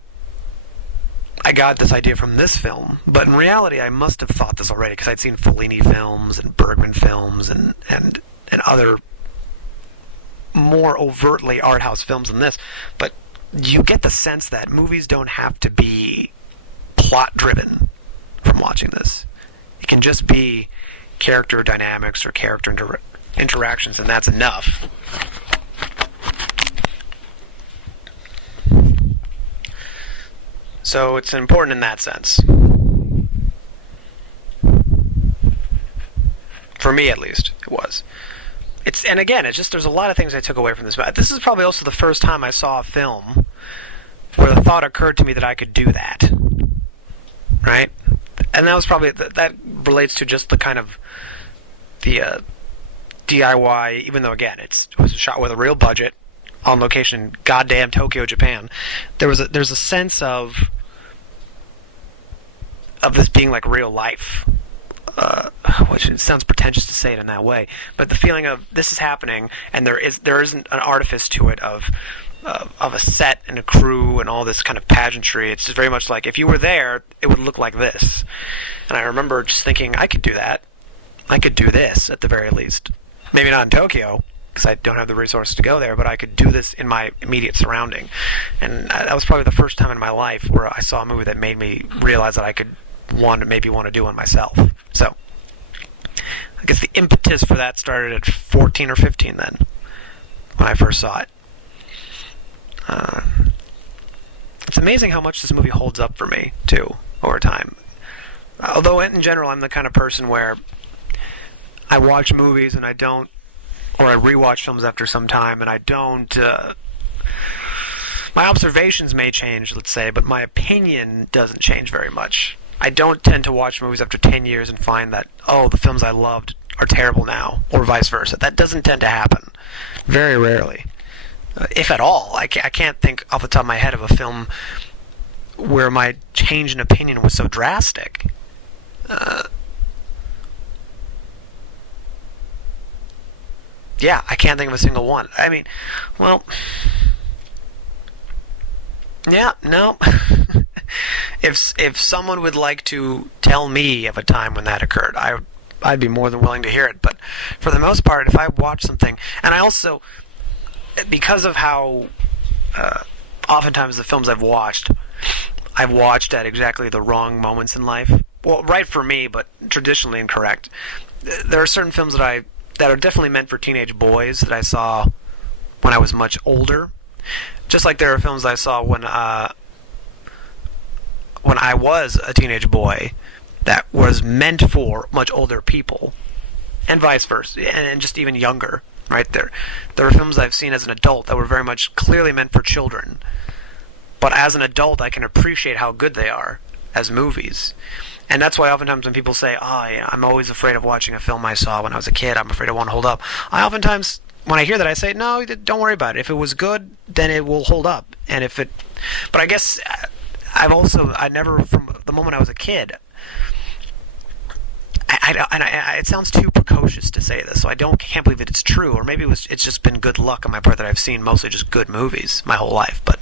I got this idea from this film, but in reality I must have thought this already, because I'd seen Fellini films and Bergman films and other more overtly art house films than this. But you get the sense that movies don't have to be plot driven from watching this. It can just be character dynamics or character interactions, and that's enough. So it's important in that sense. For me, at least, it was. And again, it's just, there's a lot of things I took away from this. But this is probably also the first time I saw a film where the thought occurred to me that I could do that. Right? And that was probably, that relates to just the kind of, the DIY, even though, again, it was shot with a real budget, on location in goddamn Tokyo, Japan. There's a sense of this being like real life, which it sounds pretentious to say it in that way, but the feeling of this is happening, and there isn't an artifice to it of a set and a crew and all this kind of pageantry. It's just very much like, if you were there, it would look like this. And I remember just thinking, I could do that. I could do this at the very least. Maybe not in Tokyo, because I don't have the resources to go there, but I could do this in my immediate surrounding. And that was probably the first time in my life where I saw a movie that made me realize that I could maybe want to do one myself. So, I guess the impetus for that started at 14 or 15 then, when I first saw it. It's amazing how much this movie holds up for me, too, over time. Although, in general, I'm the kind of person where I watch movies and I don't, or I rewatch films after some time, and I don't, my observations may change, let's say, but my opinion doesn't change very much. I don't tend to watch movies after 10 years and find that, oh, the films I loved are terrible now, or vice versa. That doesn't tend to happen. Very rarely. If at all. I can't think off the top of my head of a film where my change in opinion was so drastic. Yeah, I can't think of a single one. I mean, well, yeah, no. If someone would like to tell me of a time when that occurred, I'd be more than willing to hear it. But for the most part, if I watch something, and I also, because of how oftentimes the films I've watched at exactly the wrong moments in life. Well, right for me, but traditionally incorrect. There are certain films that are definitely meant for teenage boys that I saw when I was much older. Just like there are films I saw when I was a teenage boy that was meant for much older people, and vice versa, and just even younger. Right there are films I've seen as an adult that were very much clearly meant for children, but as an adult I can appreciate how good they are as movies. And that's why oftentimes when people say, I'm always afraid of watching a film I saw when I was a kid, I'm afraid it won't hold up, I oftentimes, when I hear that, I say, no, don't worry about it. If it was good, then it will hold up. And if it, but I guess I never, from the moment I was a kid, it sounds too precocious to say this, so can't believe that it's true, or maybe it's just been good luck on my part that I've seen mostly just good movies my whole life, but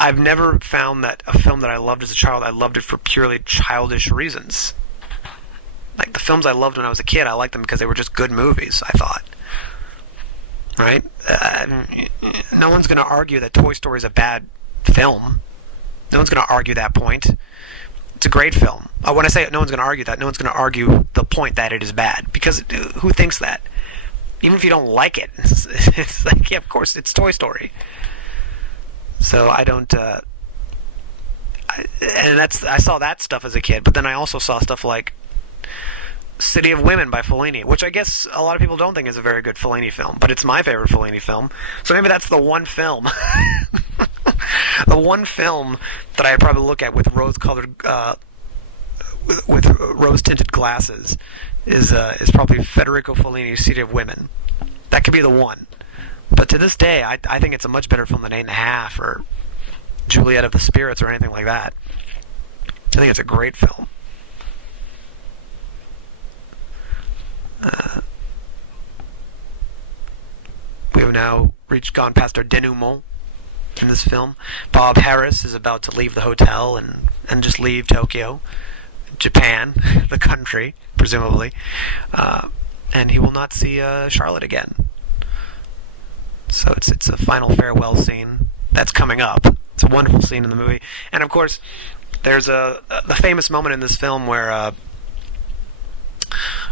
I've never found that a film that I loved as a child, I loved it for purely childish reasons. Like the films I loved when I was a kid, I liked them because they were just good movies, I thought. Right? No one's going to argue that Toy Story is a bad film. No one's going to argue that point. It's a great film. When I say no one's going to argue that, no one's going to argue the point that it is bad. Because who thinks that? Even if you don't like it, it's like, yeah, of course, it's Toy Story. So I don't, I saw that stuff as a kid, but then I also saw stuff like City of Women by Fellini, which I guess a lot of people don't think is a very good Fellini film, but it's my favorite Fellini film. So maybe that's the one film, the one film that I probably look at with rose-colored, with rose-tinted glasses is probably Federico Fellini's City of Women. That could be the one. But to this day, I think it's a much better film than 8.5 or Juliet of the Spirits or anything like that. I think it's a great film. We have now gone past our denouement in this film. Bob Harris is about to leave the hotel and just leave Tokyo, Japan, the country, presumably, and he will not see Charlotte again. So it's a final farewell scene that's coming up. It's a wonderful scene in the movie, and of course, there's the famous moment in this film where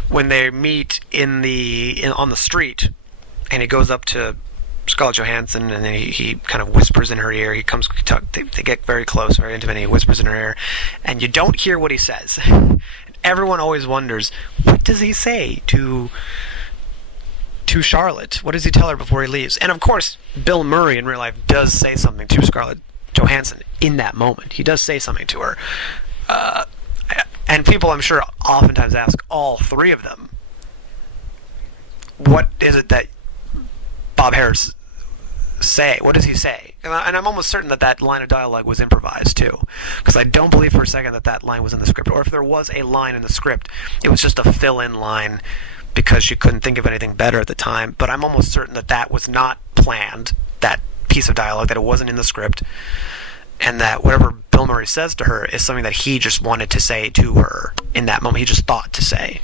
when they meet on the street, and he goes up to Scarlett Johansson, and then he kind of whispers in her ear. They get very close, very intimate, and he whispers in her ear, and you don't hear what he says. Everyone always wonders, what does he say to Charlotte? What does he tell her before he leaves? And of course, Bill Murray in real life does say something to Scarlett Johansson in that moment. He does say something to her. And people, I'm sure, oftentimes ask all three of them, what is it that Bob Harris say? What does he say? And I'm almost certain that line of dialogue was improvised too, because I don't believe for a second that line was in the script, or if there was a line in the script, it was just a fill-in line because she couldn't think of anything better at the time. But I'm almost certain that was not planned, that piece of dialogue, that it wasn't in the script, and that whatever Bill Murray says to her is something that he just wanted to say to her in that moment. He just thought to say,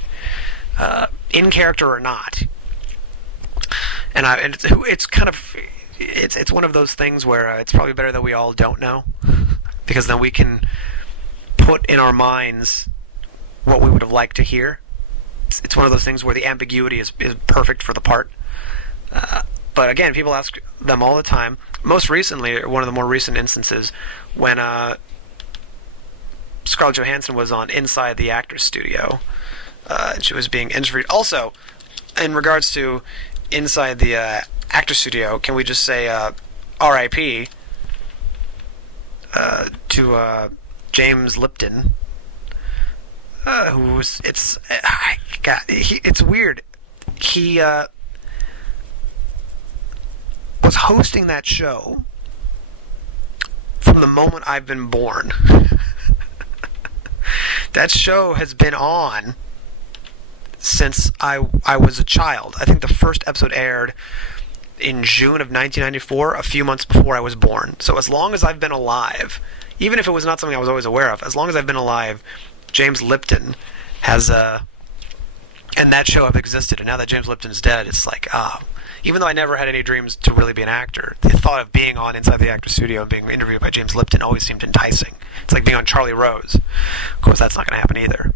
in character or not. And it's kind of it's one of those things where it's probably better that we all don't know, because then we can put in our minds what we would have liked to hear. It's one of those things where the ambiguity is perfect for the part. But again, people ask them all the time. Most recently, one of the more recent instances, when Scarlett Johansson was on Inside the Actors Studio, and she was being interviewed. Also, in regards to Inside the Actors Studio, can we just say R.I.P. To James Lipton, who was it's weird. He was hosting that show from the moment I've been born. That show has been on since I was a child. I think the first episode aired in June of 1994, a few months before I was born. So as long as I've been alive, even if it was not something I was always aware of, as long as I've been alive, James Lipton has and that show have existed. And now that James Lipton's dead, it's like, even though I never had any dreams to really be an actor, the thought of being on Inside the Actors Studio and being interviewed by James Lipton always seemed enticing. It's like being on Charlie Rose. Of course, that's not going to happen either.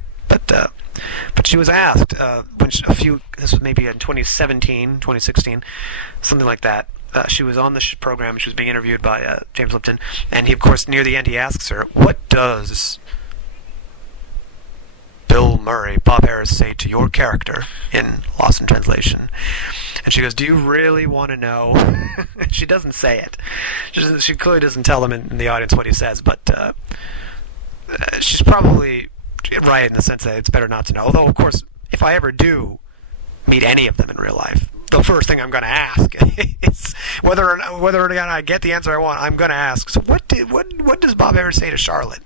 But she was asked, this was maybe in 2016, something like that. She was on the program, she was being interviewed by James Lipton, and he, of course, near the end, he asks her, what does Bill Murray, Bob Harris, say to your character in Lost in Translation? And she goes, do you really want to know? She doesn't say it. She clearly doesn't tell them in the audience what he says, but she's probably right in the sense that it's better not to know. Although, of course, if I ever do meet any of them in real life, the first thing I'm going to ask is whether or not I get the answer I want. I'm going to ask, so what does Bob Harris say to Charlotte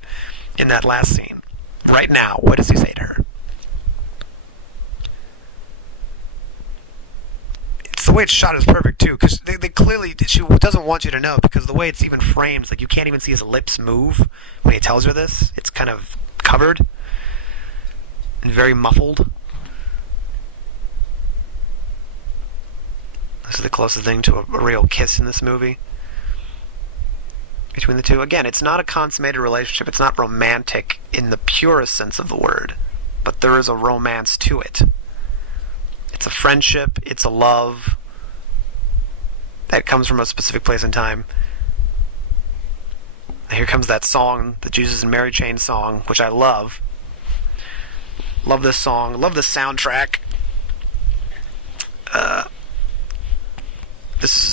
in that last scene? Right now, what does he say to her? The way it's shot is perfect too, because they clearly, she doesn't want you to know, because the way it's even framed, it's like you can't even see his lips move when he tells her this. It's kind of covered and very muffled. This is the closest thing to a real kiss in this movie between the two. Again, it's not a consummated relationship. It's not romantic in the purest sense of the word, but there is a romance to it. It's a friendship, it's a love that comes from a specific place and time. Here comes that song, the Jesus and Mary Chain song, which I love. Love this song, love this soundtrack. This is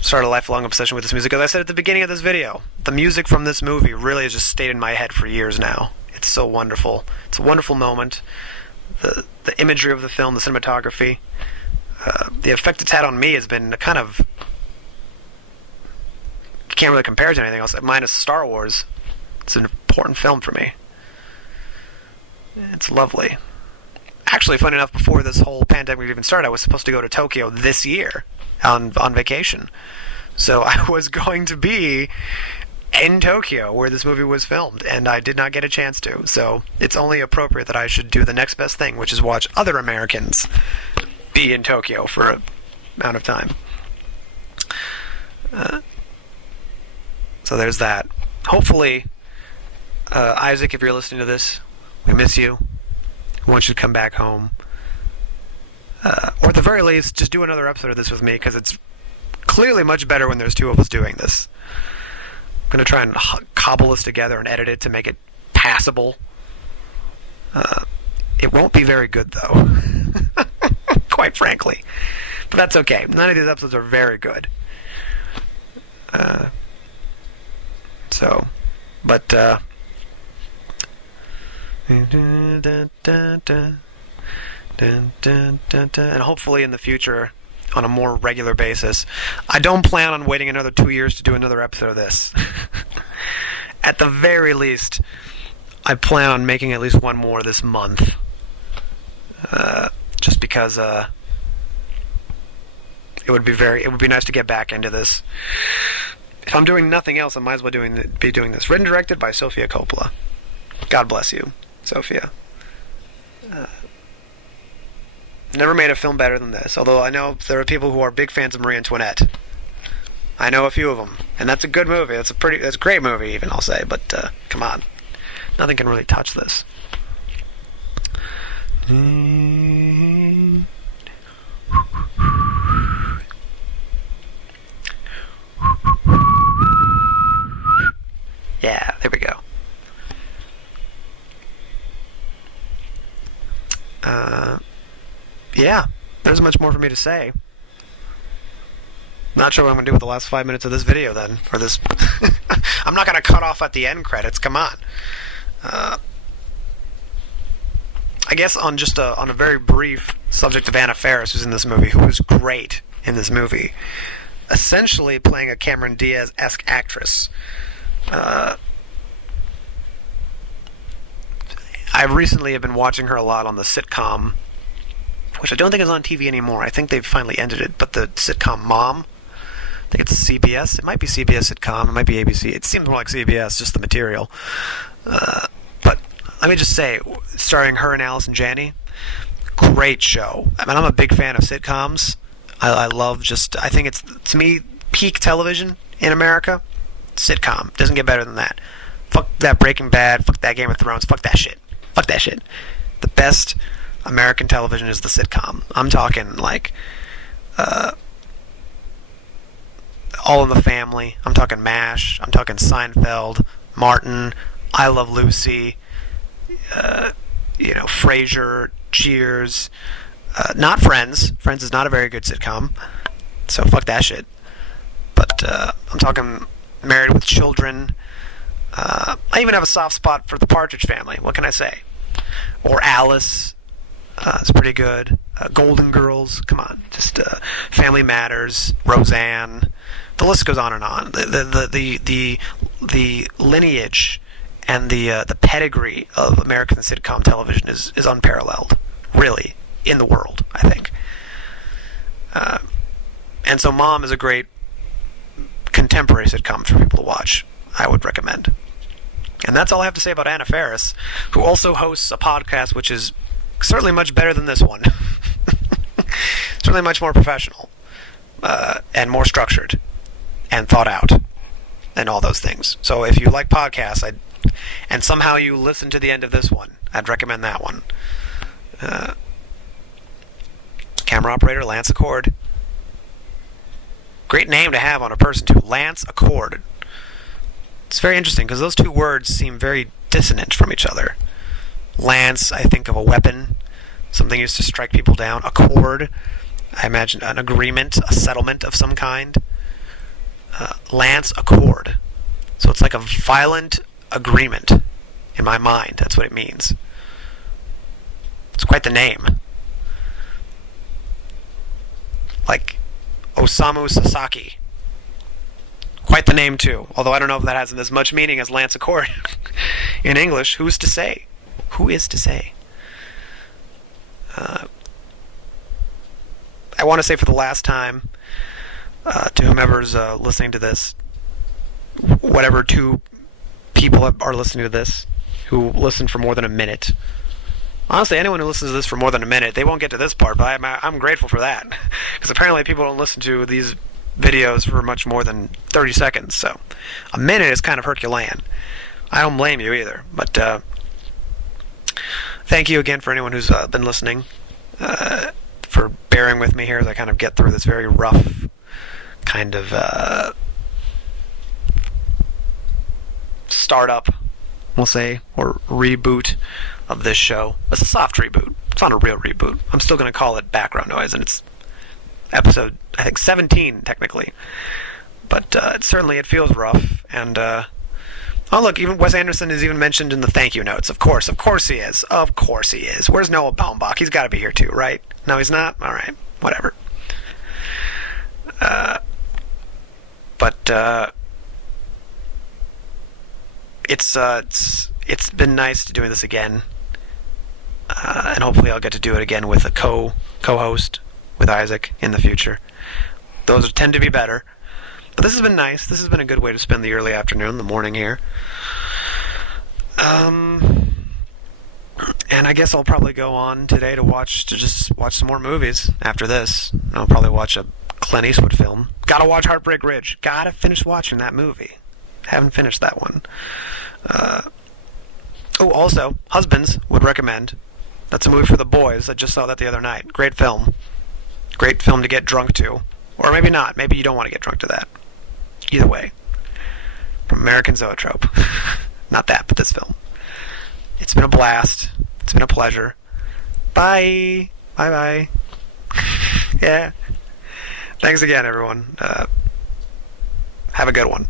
started a lifelong obsession with this music. As I said at the beginning of this video, the music from this movie really has just stayed in my head for years now. It's so wonderful. It's a wonderful moment. The imagery of the film, the cinematography, The effect it's had on me has been kind of... You can't really compare it to anything else, minus Star Wars. It's an important film for me. It's lovely. Actually, funny enough, before this whole pandemic even started, I was supposed to go to Tokyo this year on vacation. So I was going to be in Tokyo where this movie was filmed, and I did not get a chance to. So it's only appropriate that I should do the next best thing, which is watch other Americans be in Tokyo for an amount of time. So there's that. Hopefully, Isaac, if you're listening to this, we miss you. We want you to come back home. Or at the very least, just do another episode of this with me, because it's clearly much better when there's two of us doing this. I'm going to try and cobble this together and edit it to make it passable. It won't be very good, though. Quite frankly. But that's okay. None of these episodes are very good. And hopefully in the future, on a more regular basis, I don't plan on waiting another 2 years to do another episode of this. At the very least, I plan on making at least one more this month. Just because it would be nice to get back into this. If I'm doing nothing else, I might as well be doing this. Written and directed by Sofia Coppola. God bless you, Sofia. Never made a film better than this. Although I know there are people who are big fans of Marie Antoinette. I know a few of them, and that's a good movie. That's a great movie, even I'll say. But come on, nothing can really touch this. Yeah, there we go. Yeah, there's much more for me to say. Not sure what I'm going to do with the last 5 minutes of this video then. Or this... I'm not going to cut off at the end credits, come on. I guess on a very brief subject of Anna Faris, who's in this movie, who was great in this movie. Essentially playing a Cameron Diaz-esque actress. I recently have been watching her a lot on the sitcom, which I don't think is on TV anymore. I think they've finally ended it, but the sitcom Mom, I think it's CBS. It might be CBS sitcom. It might be ABC. It seems more like CBS, just the material. But let me just say, starring her and Allison Janney, great show. I mean, I'm a big fan of sitcoms. I think it's, to me, peak television in America. Sitcom. Doesn't get better than that. Fuck that Breaking Bad. Fuck that Game of Thrones. Fuck that shit. Fuck that shit. The best American television is the sitcom. I'm talking like All in the Family. I'm talking MASH. I'm talking Seinfeld, Martin, I Love Lucy, Frasier, Cheers. Not Friends. Friends is not a very good sitcom. So fuck that shit. But I'm talking Married with Children. I even have a soft spot for the Partridge Family. What can I say? Or Alice. It's pretty good. Golden Girls. Come on. Just Family Matters. Roseanne. The list goes on and on. The lineage and the pedigree of American sitcom television is unparalleled. Really. In the world, I think. And so Mom is a great contemporary sitcom for people to watch. I would recommend. And that's all I have to say about Anna Faris, who also hosts a podcast which is certainly much better than this one. Certainly much more professional, and more structured, and thought out, and all those things. So if you like podcasts, and somehow you listen to the end of this one, I'd recommend that one. Camera operator, Lance Accord. Great name to have on a person, too. Lance Accord. It's very interesting, because those two words seem very dissonant from each other. Lance, I think of a weapon, something used to strike people down. Accord, I imagine an agreement, a settlement of some kind. Lance Accord. So it's like a violent agreement, in my mind. That's what it means. It's quite the name. like Osamu Sasaki. Quite the name, too. Although I don't know if that has as much meaning as Lance Accord in English. Who's to say? Who is to say? I want to say for the last time to whomever's listening to this, whatever two people are listening to this who listen for more than a minute. Honestly, anyone who listens to this for more than a minute, they won't get to this part, but I'm grateful for that. Because apparently people don't listen to these videos for much more than 30 seconds, so a minute is kind of Herculean. I don't blame you either, but thank you again for anyone who's been listening, for bearing with me here as I kind of get through this very rough kind of startup, we'll say, or reboot of this show. It's a soft reboot. It's not a real reboot. I'm still going to call it background noise, and it's episode, I think, 17, technically. But certainly it feels rough, and oh look, even Wes Anderson is even mentioned in the thank you notes. Of course he is. Of course he is. Where's Noah Baumbach? He's got to be here too, right? No, he's not? Alright, whatever. But it's been nice to doing this again, and hopefully I'll get to do it again with a co-host with Isaac in the future. Those tend to be better, but this has been nice. This has been a good way to spend the early afternoon, the morning here. And I guess I'll probably go on today to just watch some more movies after this. I'll probably watch a Clint Eastwood film. Gotta watch Heartbreak Ridge. Gotta finish watching that movie. Haven't finished that one. Also, Husbands would recommend. That's a movie for the boys. I just saw that the other night. Great film. Great film to get drunk to. Or maybe not. Maybe you don't want to get drunk to that. Either way. From American Zoetrope. Not that, but this film. It's been a blast. It's been a pleasure. Bye. Bye-bye. Yeah. Thanks again, everyone. Have a good one.